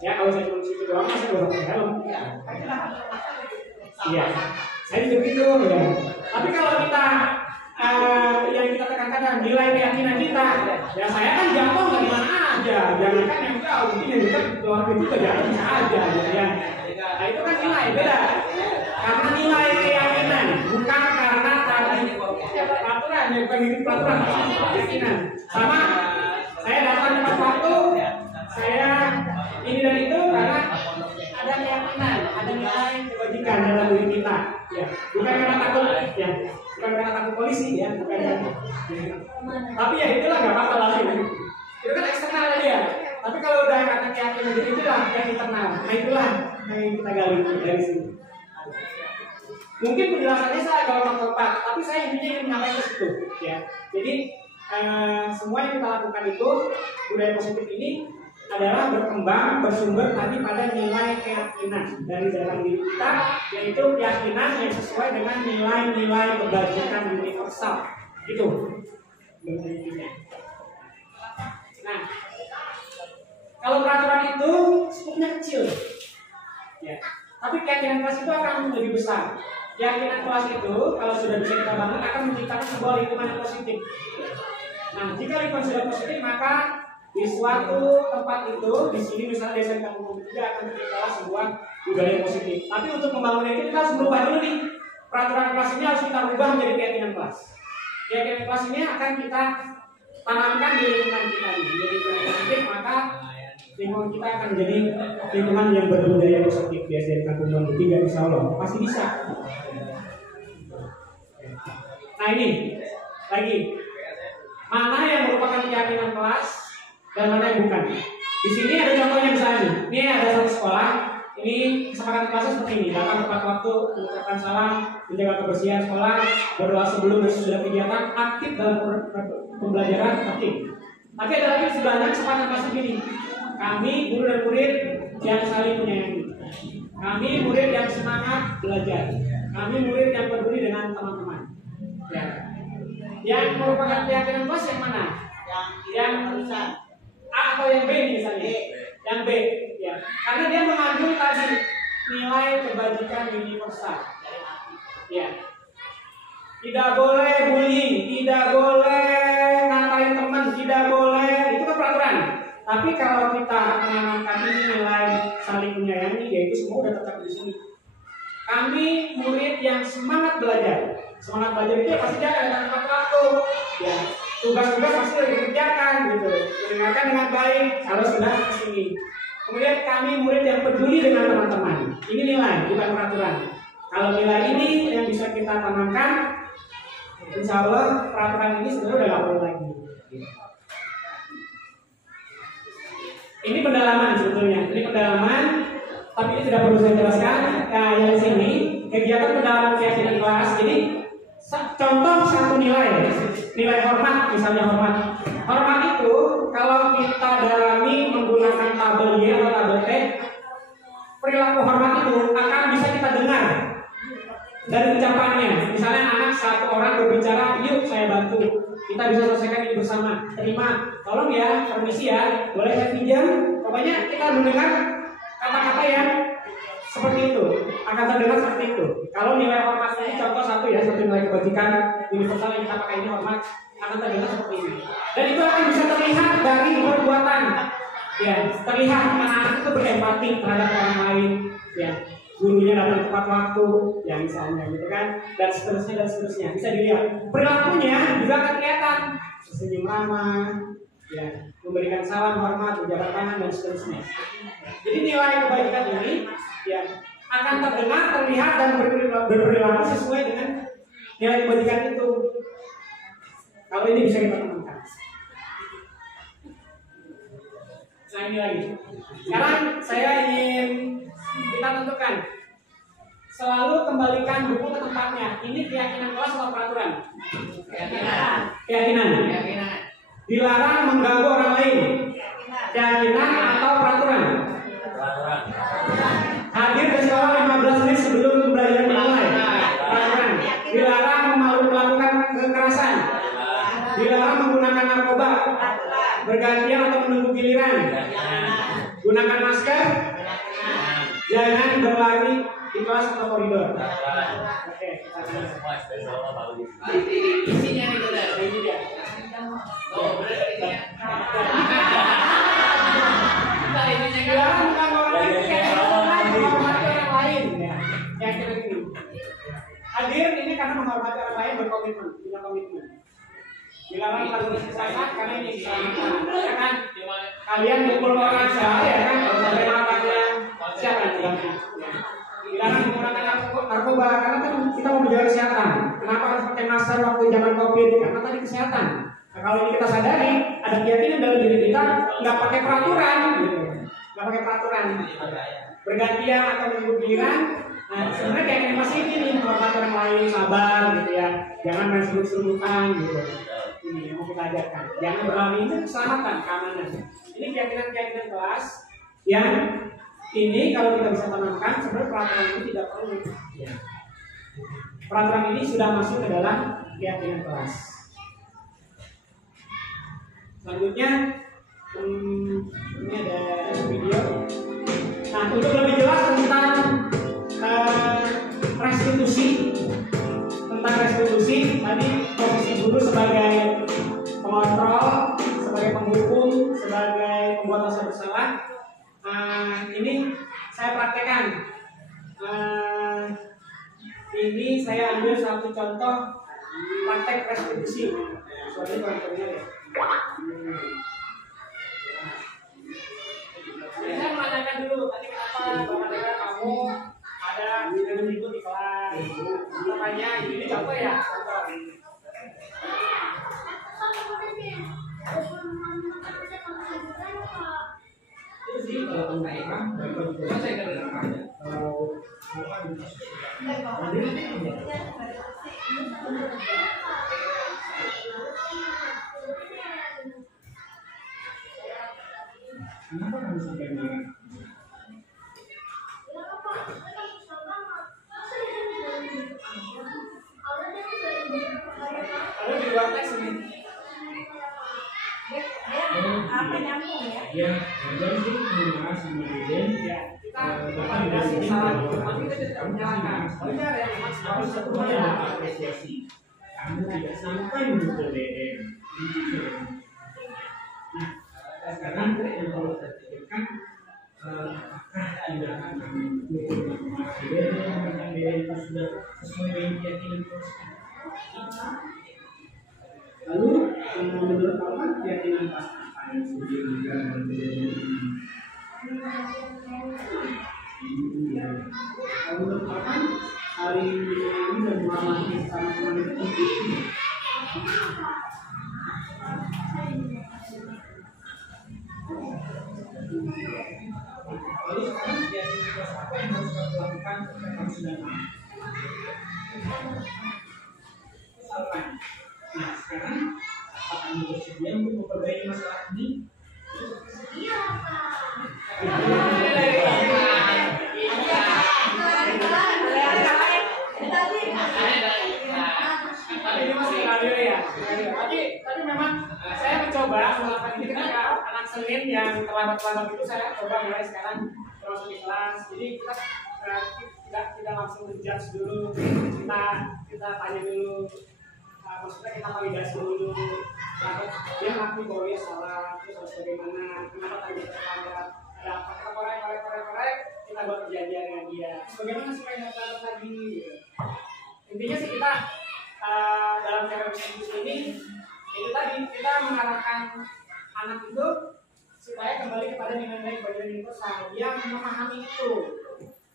Ya kalau saya cuma situ doang, saya udah pakai helm. Iya, saya juga gitu ya. Tapi kalau kita yang kita tekankan adalah nilai keyakinan kita. Ya saya kan jatuh dari mana aja, jangankan yang jauh, mungkin yang dekat luar itu juga jatuh bisa aja. Ya. Nah itu kan nilai beda. Karena nilai keyakinan, bukan karena tadi peraturan, yang bukan ini peraturan, keyakinan. Sama, saya datang tepat waktu, saya ini dan itu karena ada keyakinan, ada nilai kewajiban dalam diri kita. Ya, bukan karena takut, ya. Bukan karena takut polisi ya, bukan ya. Tapi ya itulah nggak apa-apa lah itu kan eksternal tadi ya. Tapi kalau udah karena keyakinan jadi itulah yang internal. Nah itulah yang kita gali dari sini. Mungkin penjelasannya saya agak tepat, tapi saya intinya ingin menyampaikan ke situ ya. Jadi semua yang kita lakukan itu budaya positif ini adalah berkembang bersumber tadi pada nilai keyakinan dari dalam diri kita, yaitu keyakinan yang sesuai dengan nilai-nilai kebajikan universal itu. Nah, kalau peraturan itu skupnya kecil, ya, tapi keyakinan kelas itu akan lebih besar. Keyakinan kelas itu kalau sudah bisa kita bangun akan menciptakan sebuah lingkungan yang positif. Nah, jika lingkungan sudah positif maka di suatu tempat itu, di sini misalnya desa Kampung Tiga akan tercipta sebuah budaya positif. Tapi untuk membangun itu kita harus berubah dulu nih. Peraturan kelas ini harus kita rubah menjadi keyakinan kelas. Keyakinan kelas ini akan kita tanamkan di lingkungan kita nih. Jadi keyakinan positif maka lingkungan kita akan menjadi lingkungan yang berbudaya positif di SDN Kampung Bambu 3, insya Allah pasti bisa. Nah ini lagi, mana yang merupakan keyakinan kelas dan mana yang bukan. Di sini ada contohnya misalnya, ini ada satu sekolah, ini kesepakatan kelasnya seperti ini: datang tepat waktu, mengucapkan salam, menjaga kebersihan sekolah, berdoa sebelum dan sesudah kegiatan, aktif dalam pembelajaran, aktif. Tapi ada lagi sebelahnya kesepakatan kelas begini: kami guru dan murid yang saling menyayangi, kami murid yang semangat belajar, kami murid yang peduli dengan teman-teman. Ya. Yang merupakan keyakinan kelas yang mana? Yang A atau yang B misalnya? Yang B, ya. Karena dia mengandung tadi nilai kebajikan universal. Ya. Tidak boleh bullying, tidak boleh ngatain teman, tidak boleh, itu kan peraturan. Tapi kalau kita menanamkan ini nilai saling menyayangi, yaitu semua sudah tercapai di sini. Kami murid yang semangat belajar. Semangat belajar itu pasti jaga dengan tepat waktu. Ya, tugas-tugas pasti dikerjakan gitu. Mendengarkan dengan baik kalau sudah kesini. Kemudian kami murid yang peduli dengan teman-teman. Ini nilai, bukan peraturan. Kalau nilai ini yang bisa kita tanamkan, insya Allah peraturan ini sebenarnya udah gak perlu lagi. Ini pendalaman sebetulnya. Ini pendalaman, tapi ini tidak perlu saya jelaskan. Nah, yang di sini kegiatan pendalaman keyakinan kelas. Jadi contoh satu nilai hormat, misalnya hormat. Hormat itu kalau kita dalami menggunakan tabel Y atau tabel T, perilaku hormat itu akan bisa kita dengar dari ucapannya. Misalnya anak satu orang berbicara, yuk saya bantu, kita bisa selesaikan ini bersama. Terima, tolong ya, permisi ya, boleh saya pinjam. Pokoknya kita mendengar kata-kata yang seperti itu, akan terdengar seperti itu. Kalau nilai hormat ini contoh satu ya, satu nilai kebajikan universal yang kita pakai ini hormat, akan terdengar seperti ini. Dan itu akan bisa terlihat dari perbuatan. Ya, terlihat anak-anak itu berempati terhadap orang lain. Ya, gurunya datang tepat waktu, ya misalnya gitu kan, dan seterusnya dan seterusnya. Bisa dilihat perilakunya juga akan kelihatan, senyum ramah, ya, memberikan salam hormat, berjabat tangan dan seterusnya. Jadi nilai kebajikan ini ya akan terdengar, terlihat dan berperilaku sesuai dengan nilai kebajikan itu. Kalau ini bisa kita temukan. Nah ini lagi. Sekarang saya ingin kita tentukan. Selalu kembalikan buku ke tempatnya. Ini keyakinan kelas atau peraturan? Keyakinan. Dilarang mengganggu orang lain. Keyakinan atau peraturan? Hadir ke sekolah 15 menit sebelum pembelajaran dimulai. Peraturan. Dilarang melakukan kekerasan. Dilarang menggunakan narkoba. Bergantian atau menunggu giliran. Gunakan masker. Jangan berlari di kelas atau koridor. Oke, kita isinya nih benar. Ini dia. Oh, berarti dilarang menghormati orang lain. Yang kira ini. Hadir ini karena menghormati orang lain, berkomitmen, punya komitmen. Dilarang melakukan kesalahan karena ini keselamatan. Ya kan? Kalian mukul orang saya kan, kalau sampai makannya siapa yang bilangnya? Dilarang menggunakan narkoba karena kan kita mau menjaga kesehatan. Kenapa harus pakai masker waktu zaman COVID? Karena tadi kesehatan. Nah, kalau ini kita sadari, ada keyakinan dalam diri kita nggak pakai peraturan, gitu. Nggak pakai peraturan. Bergantian atau menunggu giliran. Nah, sebenarnya keyakinan masih ini menghormati orang lain, sabar, gitu ya. Jangan main serut-serutan, gitu. Ini yang mau kita ajarkan. Jangan berlari, itu keselamatan, keamanan. Ini keyakinan-keyakinan kelas yang ini kalau kita bisa tanamkan, sebenarnya peraturan ini tidak perlu. Ya. Peraturan ini sudah masuk ke dalam keyakinan kelas. Selanjutnya, ini ada video. Nah, untuk lebih jelas tentang restitusi, tadi posisi guru sebagai pengontrol, sebagai penghukum, sebagai pembuat rasa bersalah. Ini saya praktekkan. Ini saya ambil satu contoh praktek restitusi. Soalnya contohnya ya. Kenapa kamu sampai marah? Kalau di luar teks ini. Apa nyambung ya? Ya, wajar sih marah sama Deden. Ya, kita validasi salah. Tapi kita tidak menyalahkan. Wajar ya, harus semuanya apresiasi. Kamu tidak sampai memukul Deden. Nah, sekarang yang kalau kita pikirkan, apakah tidak akan kami memukul Deden? Apakah Deden itu sudah sesuai dengan keyakinan kita? Lalu menurut kamu keyakinan pasti apa yang sudah dilakukan oleh kalau menurut kamu hari ini dan malam ini sama-sama itu penting. Lalu sekarang keyakinan apa yang harus kita lakukan kamu sudah tahu. Misalkan, nah sekarang apakah kamu bersedia untuk memperbaiki masalah ini? Iya, Tapi ini masih radio ya. Tapi memang saya mencoba melakukan ini ketika anak Senin yang terlambat itu saya coba mulai sekarang termasuk di kelas. Jadi kita tidak langsung menjudge dulu, kita tanya dulu. Maksudnya kita validasi dulu dia ngaku bahwa dia salah, terus harus bagaimana, kenapa tadi terlambat, ada apa, kita korek, kita buat perjanjian dengan dia bagaimana supaya nggak terlambat lagi gitu. Intinya sih kita dalam cara bisnis ini itu tadi kita mengarahkan anak itu supaya kembali kepada nilai-nilai kebajikan universal, dia memahami itu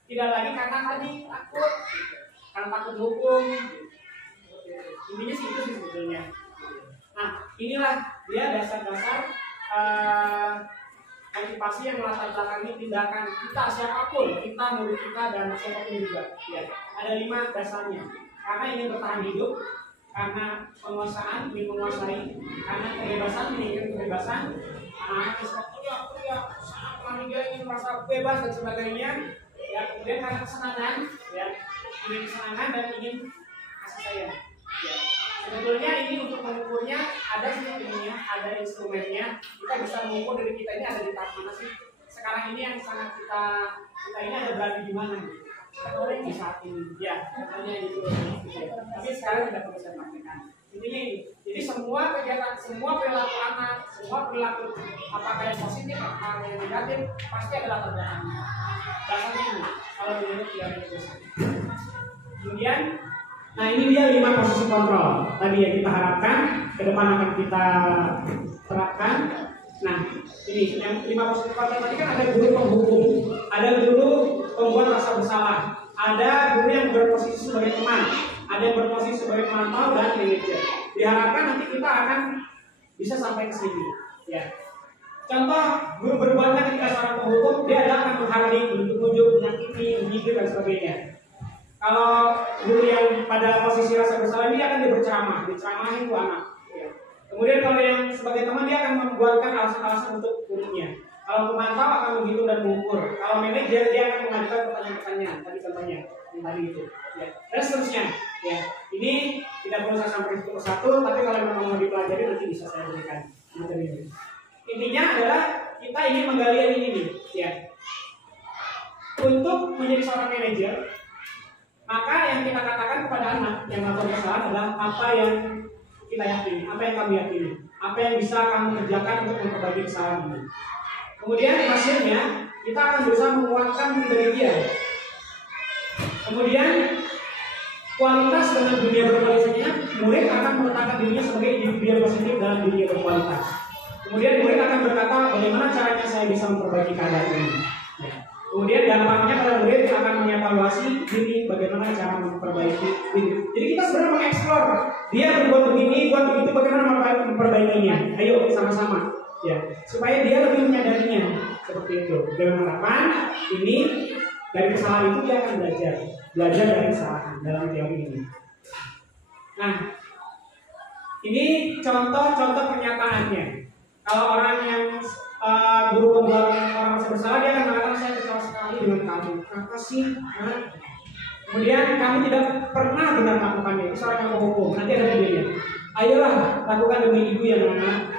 tidak lagi karena tadi takut karena takut hukum. Intinya sih itu sih sebetulnya. Nah, inilah dia dasar-dasar motivasi yang melatar belakangi tindakan kita siapapun, kita, murid kita, dan siapapun juga. Ya, ada 5 dasarnya. Karena ingin bertahan hidup, karena penguasaan, ingin menguasai, karena kebebasan, menginginkan kebebasan, anak-anak kuliah, saat dia ingin merasa bebas dan sebagainya. Ya, kemudian karena kesenangan, ya, ingin kesenangan dan ingin kasih sayang. Ya. Sebetulnya ini untuk mengukurnya ada ininya, ada instrumennya. Kita bisa mengukur diri kita ini ada di tahap mana sih? Sekarang ini yang sangat kita ini ada berada di mana? Kita orang di saat ini, ya, katanya itu. Tapi sekarang tidak perlu saya praktekkan. Intinya ini. Jadi semua kegiatan, semua perilaku anak, semua perilaku apakah yang positif, apakah yang negatif, pasti ada latar belakangnya. Dasarnya ini. Kalau menurut teori dosen. Kemudian. Nah ini dia 5 posisi kontrol tadi yang kita harapkan ke depan akan kita terapkan. Nah ini yang 5 posisi kontrol tadi kan ada guru penghukum, ada guru pembuat rasa bersalah, ada guru yang berposisi sebagai teman, ada yang berposisi sebagai pemantau dan manajer. Diharapkan nanti kita akan bisa sampai ke sini. Ya. Contoh guru berbuatnya ketika seorang penghukum, dia adalah akan menghardik, menunjuk, menyakiti, menggigit dan sebagainya. Kalau guru yang pada posisi rasa bersalah ini akan dia berceramah, diceramahin itu anak. Ya. Kemudian kalau yang sebagai teman dia akan membuatkan alasan-alasan untuk gurunya. Kalau pemantau akan menghitung dan mengukur. Kalau manajer dia akan mengajukan pertanyaan-pertanyaan. Tadi contohnya yang tadi itu. Ya. Dan seterusnya. Ya. Ini tidak perlu saya sampaikan satu persatu, tapi kalau memang mau dipelajari nanti bisa saya berikan materi ini. Intinya adalah kita ingin menggali yang ini nih. Ya. Untuk menjadi seorang manajer, maka yang kita katakan kepada anak yang melakukan kesalahan adalah apa yang kita yakini, apa yang kami yakini, apa yang bisa kamu kerjakan untuk memperbaiki kesalahan ini. Kemudian hasilnya kita akan berusaha menguatkan diri dia. Kemudian kualitas dengan dunia berkualitasnya, murid akan meletakkan dirinya sebagai individu yang positif dalam dunia berkualitas. Kemudian murid akan berkata bagaimana caranya saya bisa memperbaiki keadaan ini. Ya. Kemudian dampaknya pada murid akan mengevaluasi diri bagaimana cara memperbaiki diri. Jadi kita sebenarnya mengeksplor dia berbuat begini, buat begitu, bagaimana memperbaikinya. Ayo sama-sama. ya, supaya dia lebih menyadarinya seperti itu. Dengan harapan ini dari kesalahan itu dia akan belajar dari kesalahan dalam teori ini. Nah, ini contoh pernyataannya. Kalau orang yang guru membuat orang merasa bersalah, dia akan mengatakan saya kecewa sekali dengan kamu. Kenapa sih? Kemudian kamu tidak pernah benar melakukannya. Itu seorang yang menghukum. Nanti ada videonya. Ayolah lakukan demi ibu ya nak.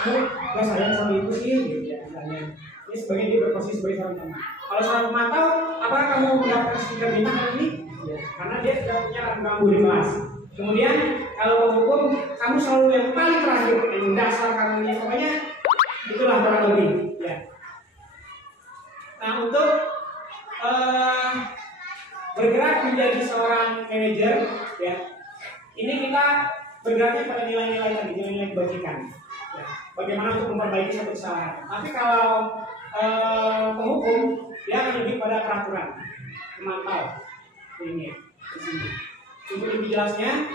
Kamu gak sayang sama ibu sih? Ya, misalnya. Ini sebagai dia berposisi sebagai seorang teman. Kalau seorang pemantau, apakah kamu mendapatkan stiker bintang hari ini? Ya, karena dia tidak punya rambu di kelas. Kemudian kalau menghukum, kamu selalu yang paling terakhir, yang dasar kamu ini. Pokoknya itulah kurang lebih. Ya. Nah, untuk bergerak menjadi seorang manajer, ya, ini kita bergeraknya pada nilai-nilai tadi, nilai-nilai kebajikan. Ya, bagaimana untuk memperbaiki satu kesalahan. Tapi kalau penghukum, dia akan lebih pada peraturan, memantau. Ini di sini. Untuk lebih jelasnya,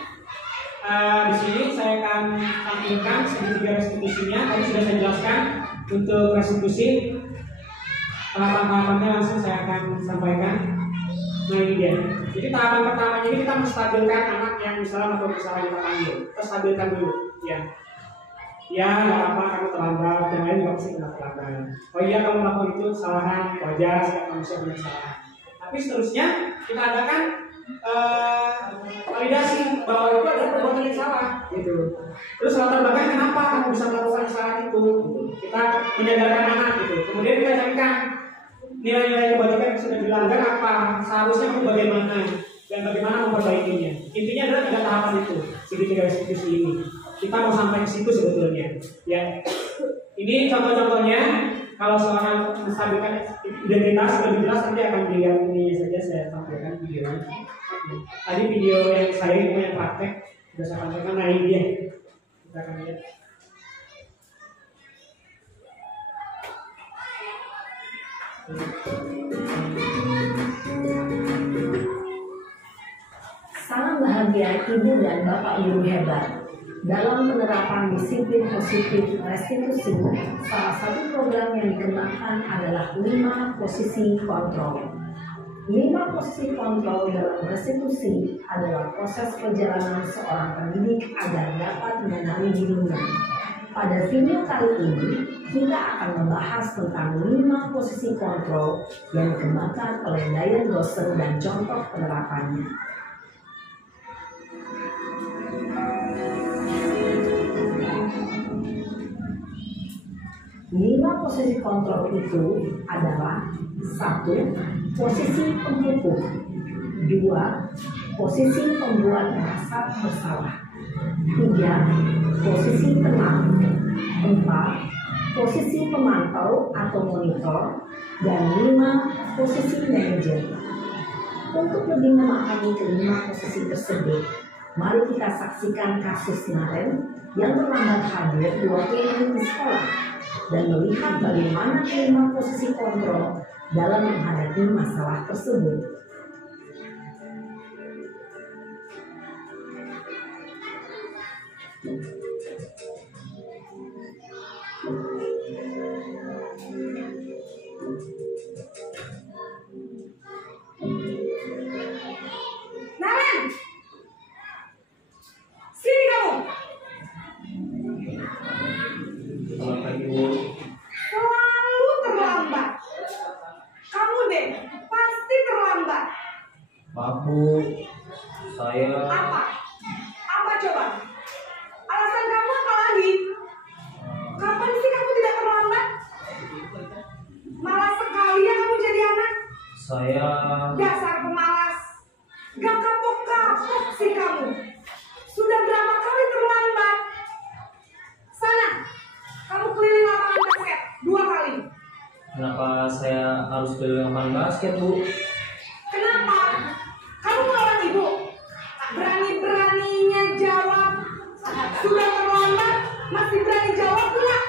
di sini saya akan tampilkan segitiga restitusinya. Tadi sudah saya jelaskan untuk restitusi. Tahapan-tahapannya langsung saya akan sampaikan. Nah ini dia. Jadi tahapan pertamanya ini kita menstabilkan anak yang misalnya melakukan kesalahan kita panggil. Kita stabilkan dulu, ya. Ya, nggak apa kamu terlambat. Yang lain juga pasti kena terlambat. Oh iya kamu melakukan itu kesalahan, wajar setiap manusia punya kesalahan. Tapi seterusnya kita adakan validasi bahwa itu adalah perbuatan yang salah, gitu. Terus latar belakang kenapa kamu bisa melakukan kesalahan itu? Kita menyadarkan anak, gitu. Kemudian kita carikan nilai-nilai kebajikan yang sudah dilanggar apa, seharusnya kamu bagaimana dan bagaimana memperbaikinya. Intinya adalah 3 tahapan itu, segitiga restitusi ini. Kita mau sampai ke situ sebetulnya. Ya, ini contoh-contohnya. Kalau seorang menstabilkan identitas lebih jelas nanti akan dilihat ini saja saya tampilkan videonya. Tadi video yang saya itu yang praktek sudah saya sampaikan. Nah ini dia, kita akan lihat. Sangat bahagia ibu dan bapak guru hebat. Dalam penerapan disiplin positif restitusi, salah satu program yang dikembangkan adalah 5 posisi kontrol. 5 posisi kontrol dalam restitusi adalah proses perjalanan seorang pendidik agar dapat mengenali dirinya. Pada video kali ini, kita akan membahas tentang 5 posisi kontrol yang dikembangkan oleh Diane Dawson dan contoh penerapannya. 5 posisi kontrol itu adalah 1. Posisi penghukum, 2. Posisi pembuat merasa bersalah, 3. Posisi tenang, 4. Posisi pemantau atau monitor, dan 5. Posisi manajer. Untuk lebih memahami kelima posisi tersebut, mari kita saksikan kasus kemarin yang terlambat hadir 2 PN di sekolah dan melihat bagaimana kelima posisi kontrol dalam menghadapi masalah tersebut. Naren, sini kamu. Selamat pagi, Bu. Selalu terlambat. Kamu deh, pasti terlambat. Maaf, Bu. Saya Apa? Apa coba? Alasan kamu apa lagi? Kapan sih kamu tidak terlambat? Malas sekali ya kamu jadi anak. saya Dasar pemalas. Gak kapok-kapok sih kamu. Sudah berapa kali terlambat? Sana, kamu keliling lapangan basket 2 kali. kenapa saya harus keliling lapangan basket, Bu? Kenapa? Kamu melawan ibu. Berani-beraninya jawab. Sudah terlambat, masih berani jawab pula.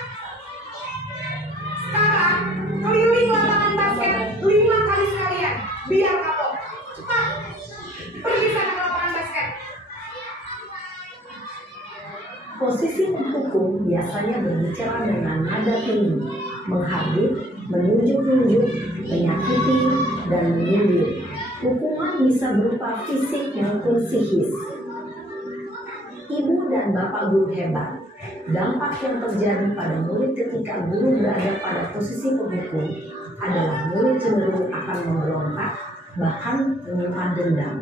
Sekarang, keliling lapangan basket 5 kali sekalian. Biar kapok. Cepat. Pergi sana ke lapangan basket. Posisi penghukum biasanya biasanya berbicara dengan nada tinggi, menghardik, menunjuk-nunjuk, menyakiti, dan menyindir. Hukuman bisa berupa fisik maupun psikis. Ibu dan bapak guru hebat. Dampak yang terjadi pada murid ketika guru berada pada posisi penghukum adalah murid cenderung akan memberontak, bahkan menyimpan dendam.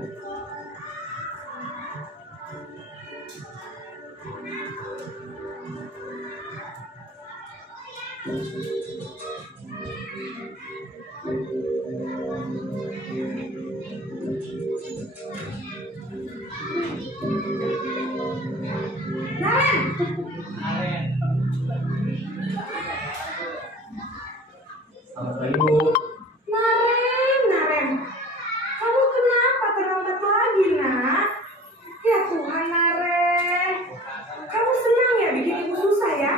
Selamat pagi, Bu. Naren, kamu kenapa terlambat lagi, nak? Ya Tuhan, Naren, kamu senang ya bikin ibu susah ya?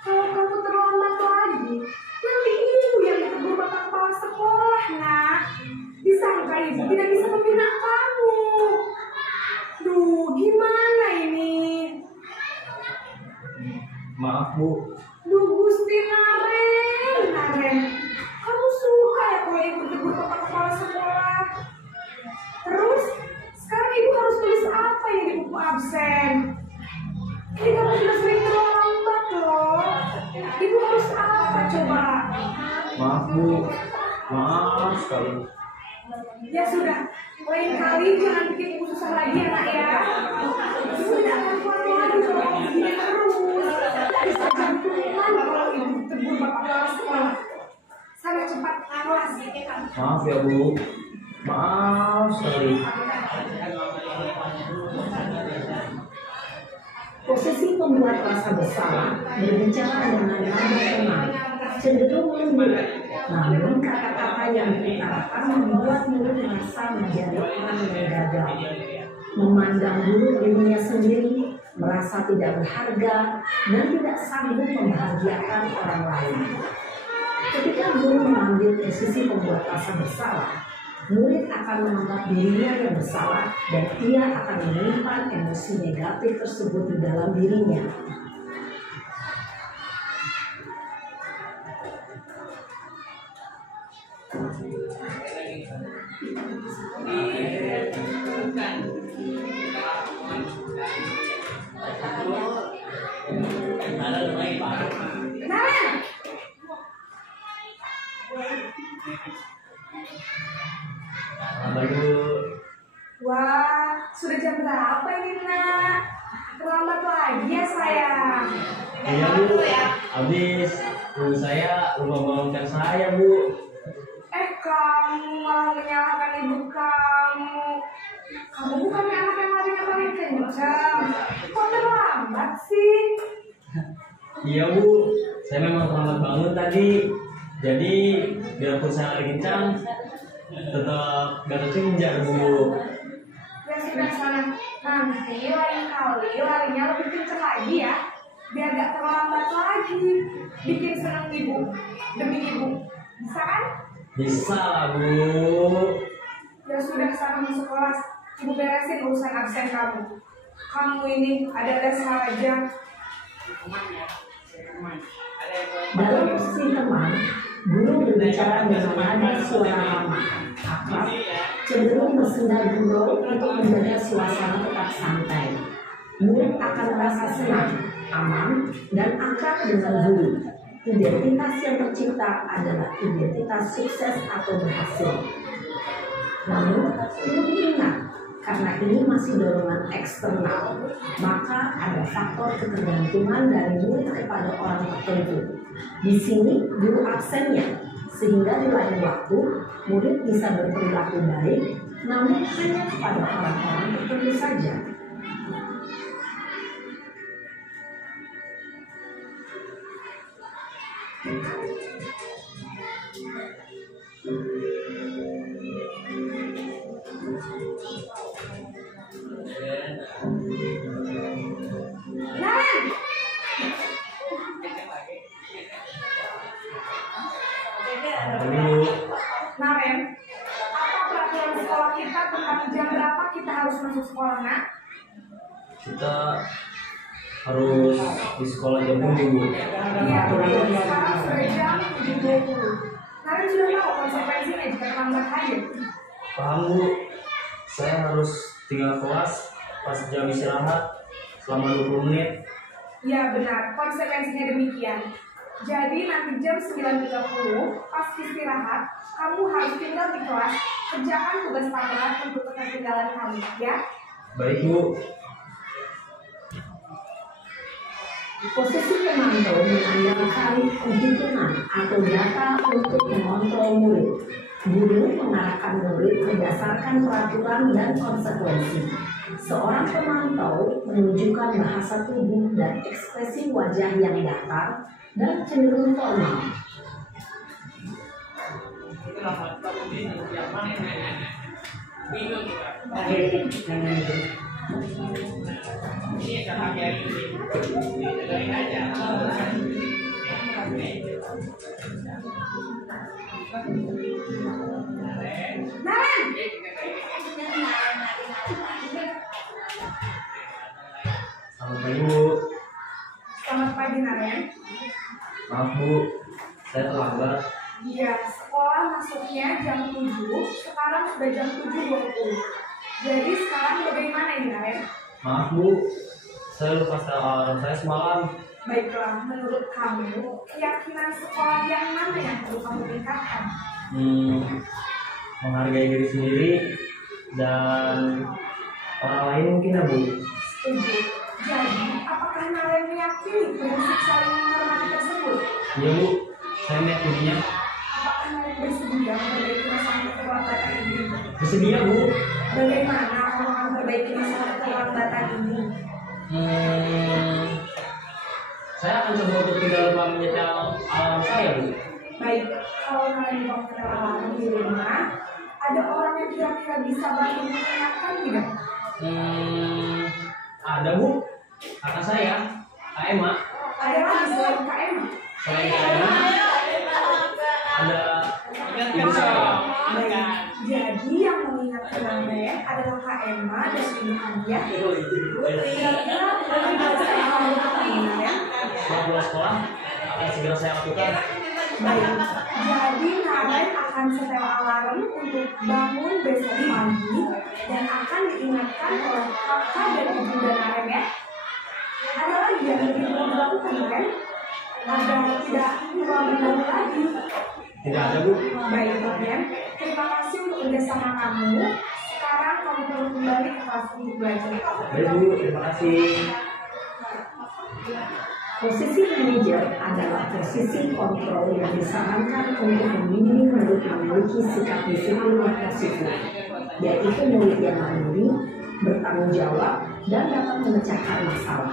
Kalau kamu terlambat lagi, nanti ibu yang ditegur bapak kepala sekolah, nak. Disangka ibu tidak bisa membina kamu. Duh, gimana ini? Maaf, Bu. Duh, Gusti Naren, kamu suka ya kalau ibu ditegur bapak kepala sekolah? Terus, sekarang ibu harus tulis apa yang di buku absen? Ini kamu sudah sering terlambat loh. Ibu harus apa coba? Maaf, Bu. Maaf sekali. Ya sudah, lain kali jangan bikin ibu susah lagi ya, nak ya. Ibu tidak akan kuat lagi kalau kamu begini terus. Bisa jantungan kalau ibu ditegur bapak kepala sekolah. Sana cepat kelas. Maaf ya, Bu. Maaf sekali. Posisi pembuat rasa bersalah berbicara dengan nada tenang, cenderung lembut, namun kata-kata yang diutarakan membuat murid merasa menjadi orang yang gagal, memandang buruk dirinya sendiri, merasa tidak berharga, dan tidak sanggup membahagiakan orang lain. Ketika guru mengambil posisi pembuat rasa bersalah, murid akan menganggap dirinya yang bersalah dan ia akan menyimpan emosi negatif tersebut di dalam dirinya. Naren! Selamat pagi, Bu. Wah, sudah jam berapa ini, nak? Terlambat lagi ya, sayang. Iya, Bu. Habis ibu saya lupa bangunkan saya, Bu. Kamu malah menyalahkan ibu kamu. Kamu bukannya anak yang larinya paling kencang. Kok terlambat sih? Iya, Bu. Saya memang terlambat bangun tadi. Jadi, biarpun saya lari kencang, tetap gak terkejar, Bu. Ya sudah sana. Nanti lain kali larinya lebih kencang lagi ya. Biar gak terlambat lagi. Bikin senang ibu. Demi ibu. Bisa kan? Bisa lah, Bu. Ya sudah, sana masuk kelas. Ibu beresin urusan absen kamu. Kamu ini ada les saja. Dalam posisi teman, guru berbicara dengan nada suara ramah, akrab, cenderung bersenda gurau untuk menjaga suasana tetap santai. Murid akan merasa senang, aman, dan akrab dengan guru. Identitas yang tercipta adalah identitas sukses atau berhasil. Namun, perlu diingat, karena ini masih dorongan eksternal, maka ada faktor ketergantungan dari murid kepada orang tertentu. Di sini guru absennya, sehingga di lain waktu murid bisa berperilaku baik, namun hanya kepada orang-orang tertentu saja. Naren! Bu. Naren, apa peraturan sekolah kita tentang jam berapa kita harus masuk sekolah, nak? Kita harus di sekolah jam 7 Bu. Iya, sekarang sudah jam 7.20. Naren sudah tahu konsekuensinya jika terlambat hadir. Paham Bu, saya harus tinggal kelas pas jam istirahat selama 20 menit. Ya benar, konsekuensinya demikian. Jadi nanti jam 9.30 pas istirahat, kamu harus tinggal di kelas, kerjakan tugas tambahan untuk ketertinggalan kamu, ya. Baik Bu. Posisi pemantau mengandalkan penghitungan atau data untuk mengontrol murid. Guru mengarahkan murid berdasarkan peraturan dan konsekuensi. Seorang pemantau menunjukkan bahasa tubuh dan ekspresi wajah yang datar dan cenderung formal. Naren! Selamat pagi Bu. Selamat pagi, Naren. Maaf Bu, saya terlambat. Iya, sekolah masuknya jam 7, sekarang sudah jam 7.20. Jadi sekarang bagaimana ini, Naren? Maaf Bu, saya lupa setel alarm saya semalam. Baiklah, menurut kamu, keyakinan sekolah yang mana yang perlu kamu tingkatkan? Menghargai diri sendiri dan orang lain mungkin ya Bu. Setuju. Jadi, apakah Naren meyakini prinsip saling menghormati tersebut? Iya Bu, saya meyakininya. Apakah Naren bersedia memperbaiki masalah keterlambatan ini? Bersedia Bu. Bagaimana kamu akan memperbaiki masalah keterlambatan ini? Saya akan coba untuk tidak lupa menyetel alarm saya Bu. Baik, kalau Naren mau kenalan di rumah, ada orang yang kira-kira bisa bantu mengingatkan tidak? Ada Bu, kakak saya, Kak Emma. Ada lagi selain Kak Emma? Selain Kak Emma, ada ibu saya. Jadi yang mengingatkan Naren adalah Kak Emma dan Ibu Adia. Kira-kira bagaimana saya akan melakukan Naren? Setelah pulang sekolah, akan segera saya lakukan. Baik, jadi Naren akan setel alarm untuk bangun besok pagi dan akan diingatkan oleh kakak dan ibu dan Naren ya. Ada lagi yang lebih perlu dilakukan Naren? Ada tidak terlalu banyak lagi. Tidak ada Bu. Baik Naren, terima kasih untuk kerjasama kamu. Sekarang kamu perlu kembali ke kelas untuk belajar. Baik Bu, terima kasih. Posisi manajer adalah posisi kontrol yang disarankan untuk membimbing murid memiliki sikap disiplin yang positif, yaitu murid yang mandiri, bertanggung jawab, dan dapat memecahkan masalah.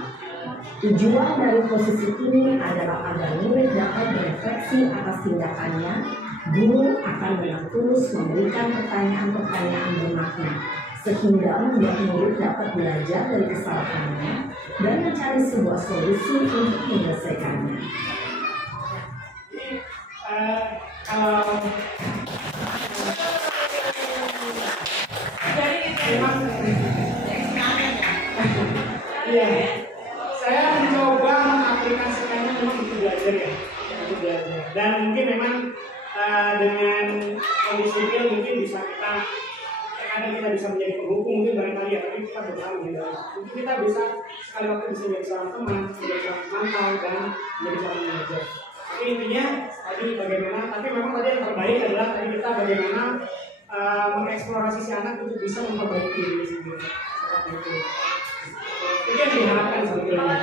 Tujuan dari posisi ini adalah agar murid dapat berefleksi atas tindakannya. Guru akan dengan tulus memberikan pertanyaan-pertanyaan bermakna, sehingga membuat murid dapat belajar dari kesalahannya dan mencari sebuah solusi untuk menyelesaikannya. Iya, saya mencoba mengaplikasikannya memang untuk belajar ya, untuk belajar. Dan mungkin memang dengan kondisi real mungkin bisa kadang kita bisa menjadi penghukum mungkin barangkali ya, tapi kita berusaha menghindari. Mungkin kita bisa sekali waktu bisa menjadi seorang teman, menjadi seorang pemantau dan menjadi seorang manajer. Tapi intinya tadi bagaimana, tapi memang tadi yang terbaik adalah tadi kita bagaimana mengeksplorasi si anak untuk bisa memperbaiki diri sendiri. Seperti itu. Itu yang diharapkan sebetulnya.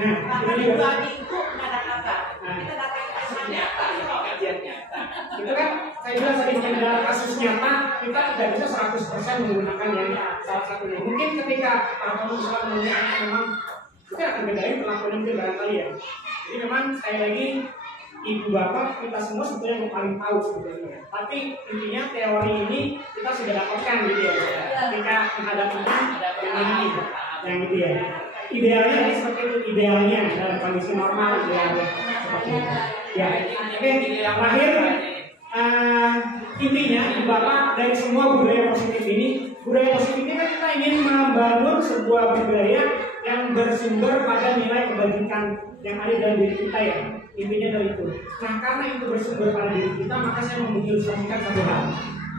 Nah, ini juga. Itu kan saya bilang tadi dalam kasus nyata kita tidak bisa 100% menggunakan yang salah satunya. Mungkin ketika kamu misalnya menggunakan memang kita akan bedain perlakuan mungkin barangkali ya. Jadi memang sekali lagi ibu bapak kita semua sebetulnya yang paling tahu sebetulnya. Tapi intinya teori ini kita sudah dapatkan gitu ya. Ketika menghadapinya yang gitu ya. Idealnya ini seperti itu, idealnya dalam kondisi normal idealnya seperti itu. Ya, oke, yang terakhir intinya Bapak dari semua budaya positif ini kan kita ingin membangun sebuah budaya yang bersumber pada nilai kebajikan yang ada dalam diri kita ya. Intinya dari itu. Nah karena itu bersumber pada diri kita, maka saya mengilustrasikan satu hal.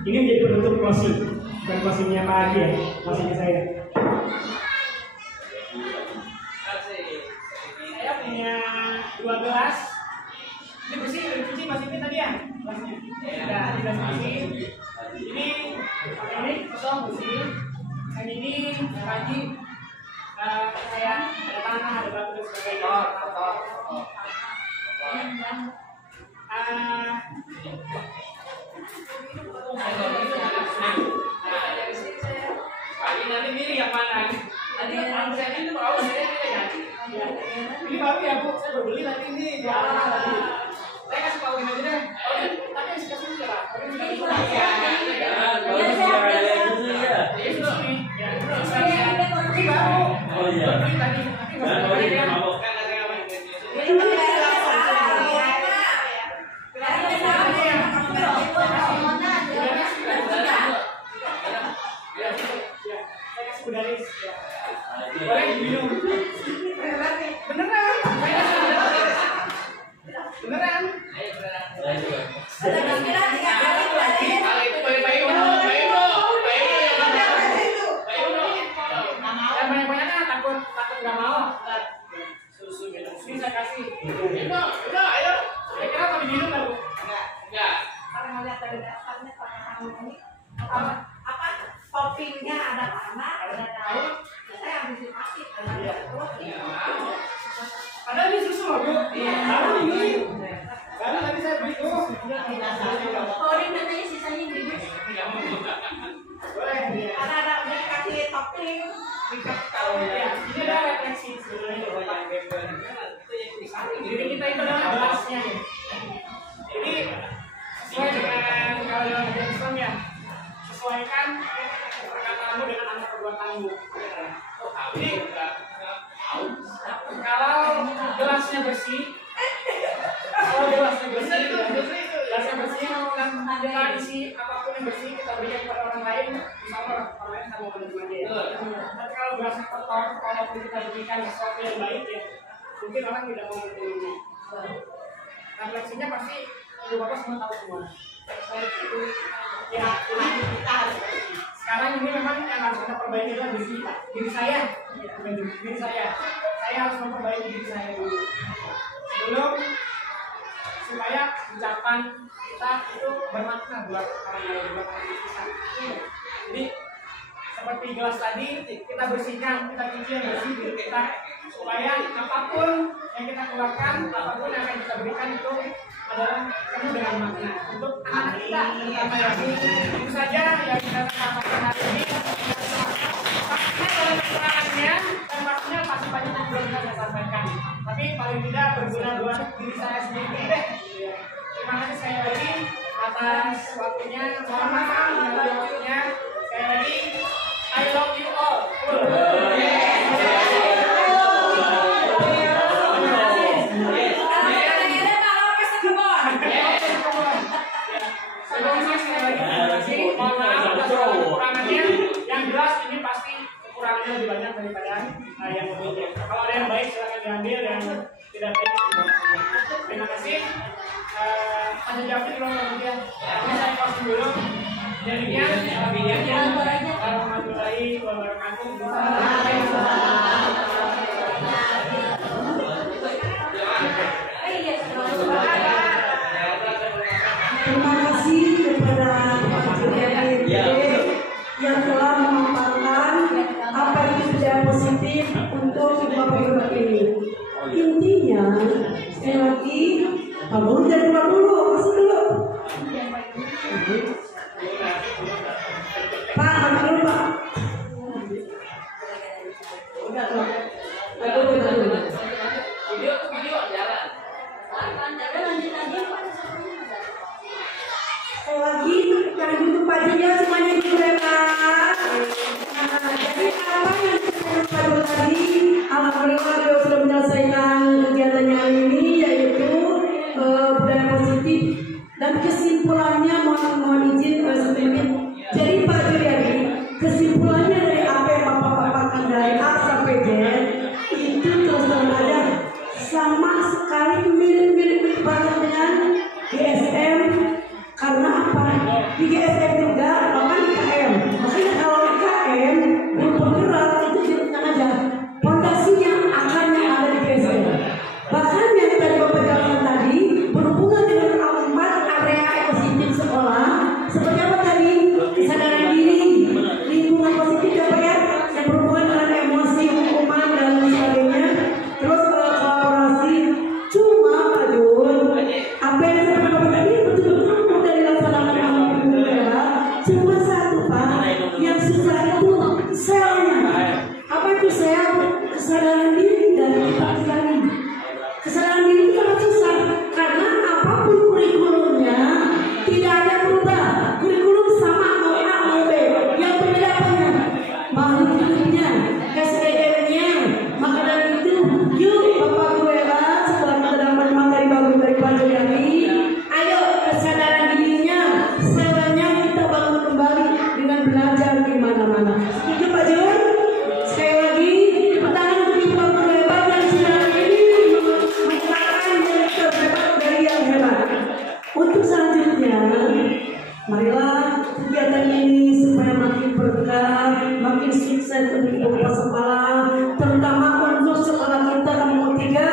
Ini menjadi penutup closing, bukan closingnya Pak Adi ya, closingnya saya. Saya punya 2 gelas. Ini bersih, udah dicuci Mas ini tadi ya gelasnya. Sudah tidak bersih. Ini kosong bersih. Yang ini Panji, saya ada tanah, ada batu dan sebagainya. Nanti milih yang mana? Tadi yang saya itu mau saya ini baru ya Bu, saya baru beli nanti ini di awal tadi. Saya kasih pauin aja deh. Tapi yang kasih aja lah. Ini baru. Oh iya. Tadi boleh diminum. Beneran. Kalau itu bayi Uno. Yang banyak-banyaknya takut nggak mau. Susu minum. Ini saya kasih. Udah, ayo. Kira-kira mau diminum nggak Bu? Enggak. Karena ngeliat dari daftarnya pakai tahu ini apa toppingnya ada tanah, ada daun. Saya habis dikasih ada roti. Padahal ini susu loh Bu. Baru ini. Karena tadi saya beli tuh. Torin katanya sisanya gitu. Boleh. Karena ada udah dikasih topping. Kalau ya, ini ada refleksi sebenarnya. Jadi kita itu adalah gelasnya. Jadi sesuai dengan kalau dalam ajaran Islam ya, sesuaikan perkataanmu dengan amal perbuatanmu. Jadi kalau gelasnya bersih, dan kita isi apapun yang bersih kita berikan kepada orang lain, insya Allah orang lain akan mau menikmati. Tapi kalau gelasnya kotor, kalaupun kita berikan sesuatu yang baik ya, mungkin orang tidak mau menikmatinya. Refleksinya pasti ibu bapak semua tahu semua. Ya, sekarang ini memang yang harus kita perbaiki adalah diri saya. Diri saya. Saya harus memperbaiki diri saya dulu. Sebelum supaya ucapan kita itu bermakna buat orang lain, buat orang kita. Jadi seperti gelas tadi kita bersihkan, kita cuci yang bersih diri kita supaya apapun yang kita keluarkan, apapun yang akan kita berikan itu adalah penuh dengan makna untuk anak kita. Itu saja yang kita sampaikan hari ini. Pastinya dalam kekurangannya dan pastinya pasti banyak yang belum kita sampaikan. Tapi paling tidak berguna buat diri saya sendiri deh. Terima kasih sekali lagi atas waktunya. Mohon maaf atas waktunya. Sekali lagi, I love you all. Yang jelas ini pasti kekurangannya lebih banyak daripada yang lebihnya. Kalau ada yang baik silakan diambil, yang tidak baik terima kasih. Tanya jawabnya di ruang kemudian. Ini saya closing dulu. Jadinya warahmatullahi wabarakatuh. Terima kasih kepada Pak Juliari yang telah memaparkan apa itu budaya positif untuk Bapak-Ibu ini. Intinya, sekali lagi, Pak Guru dan Pak Guru, masuk dulu. Pak, masuk dulu Pak. Udah, Pak. Video jalan. Lagi yang untuk paginya semuanya dibuka. Jadi apa yang kita tadi, alhamdulillah beliau sudah menyelesaikan kegiatannya hari ini, yaitu budaya positif dan kesimpulan itu saya kesadaran diri dan lagi. Kesadaran diri itu sangat susah karena apapun kurikulumnya tidak ada berubah. Kurikulum sama mau A mau B. Yang berbeda apanya? Makhluk hidupnya, SDM-nya. Maka dari itu, yuk Bapak Guru hebat setelah kita dapat materi bagus dari Pak Joyani, ayo kesadaran dirinya, selnya kita bangun kembali dengan belajar di mana-mana. Setuju Pak Jun? Sekali lagi, pertahanan untuk Bapak Guru hebat yang sedang ini menciptakan yang terhebat dari yang hebat. Untuk selanjutnya, marilah kegiatan ini supaya makin berkah, makin sukses untuk Ibu Bapak Sekolah, terutama untuk sekolah kita nomor 3.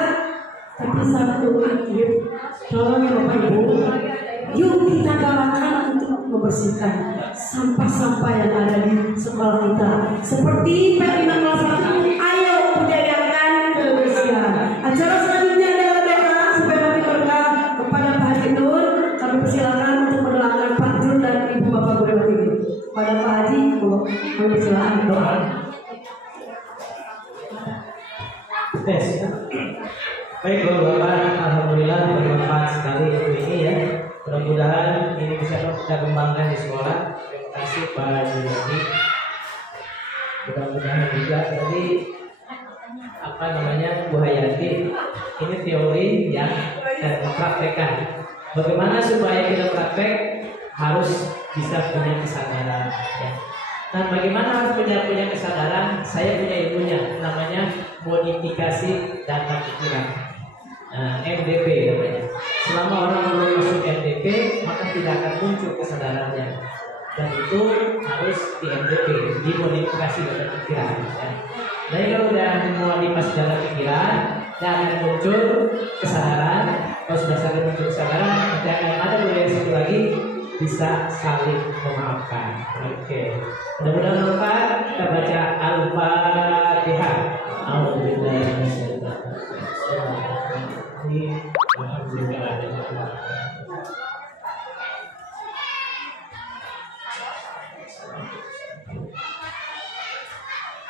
Tapi satu, yuk, tolong ya Bapak Ibu, yuk kita galakan untuk membersihkan sampah-sampah yang ada di sekolah kita. Seperti P501, ayo budayakan kebersihan. Acara selanjutnya adalah doa supaya makin berkah kepada Pak Haji Nur. Kami persilakan untuk mendoakan Pak Jun dan Ibu Bapak Guru hebat ini. Pada Pak Haji, kami persilakan doa. Tes. Baik Bapak, alhamdulillah bermanfaat sekali ilmu ini ya. Mudah-mudahan ini bisa kita kembangkan di sekolah. Terima kasih Pak Joyani. Mudah-mudahan juga tadi Bu Hayati ini teori yang mempraktekkan. Bagaimana supaya kita praktek harus bisa punya kesadaran ya. Dan bagaimana harus punya kesadaran? Saya punya ilmunya, namanya modifikasi data pikiran, MDP namanya. Selama orang belum masuk MDP, maka tidak akan muncul kesadarannya. Dan itu harus di MDP, dimodifikasi data pikiran. Ya. Jadi kalau sudah dimodifikasi data pikiran, dan akan muncul kesadaran. Kalau sudah saling muncul kesadaran, nanti akan ada budaya satu lagi, bisa saling memaafkan. Oke. Mudah-mudahan bermanfaat. Kita baca Al-Fatihah. Alhamdulillah.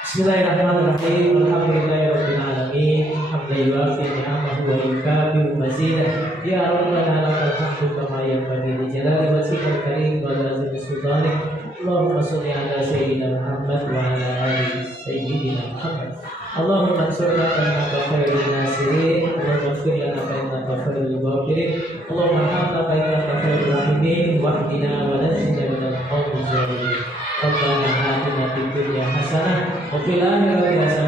Bismillahirrahmanirrahim. Alhamdulillahirabbil alamin. Hamdan yuwafi ni'amahu wa yukafi'u mazidah. Ya Rabbana lakal hamdu kama yanbaghi li jalali wajhikal karim wa azimi sultanik. Allahumma shalli ala sayyidina Muhammad wa ala ali sayyidina Muhammad. Allahumma ansurna innaka khairun nasirin. Allahumma ighfir lana innaka khairul ghafirin. Allahumma arhamna innaka khairur rahimin. Wahdina wa najjina minal qawmi zalimin. Rabbana atina fid dunya hasanah wa fil akhirati hasanah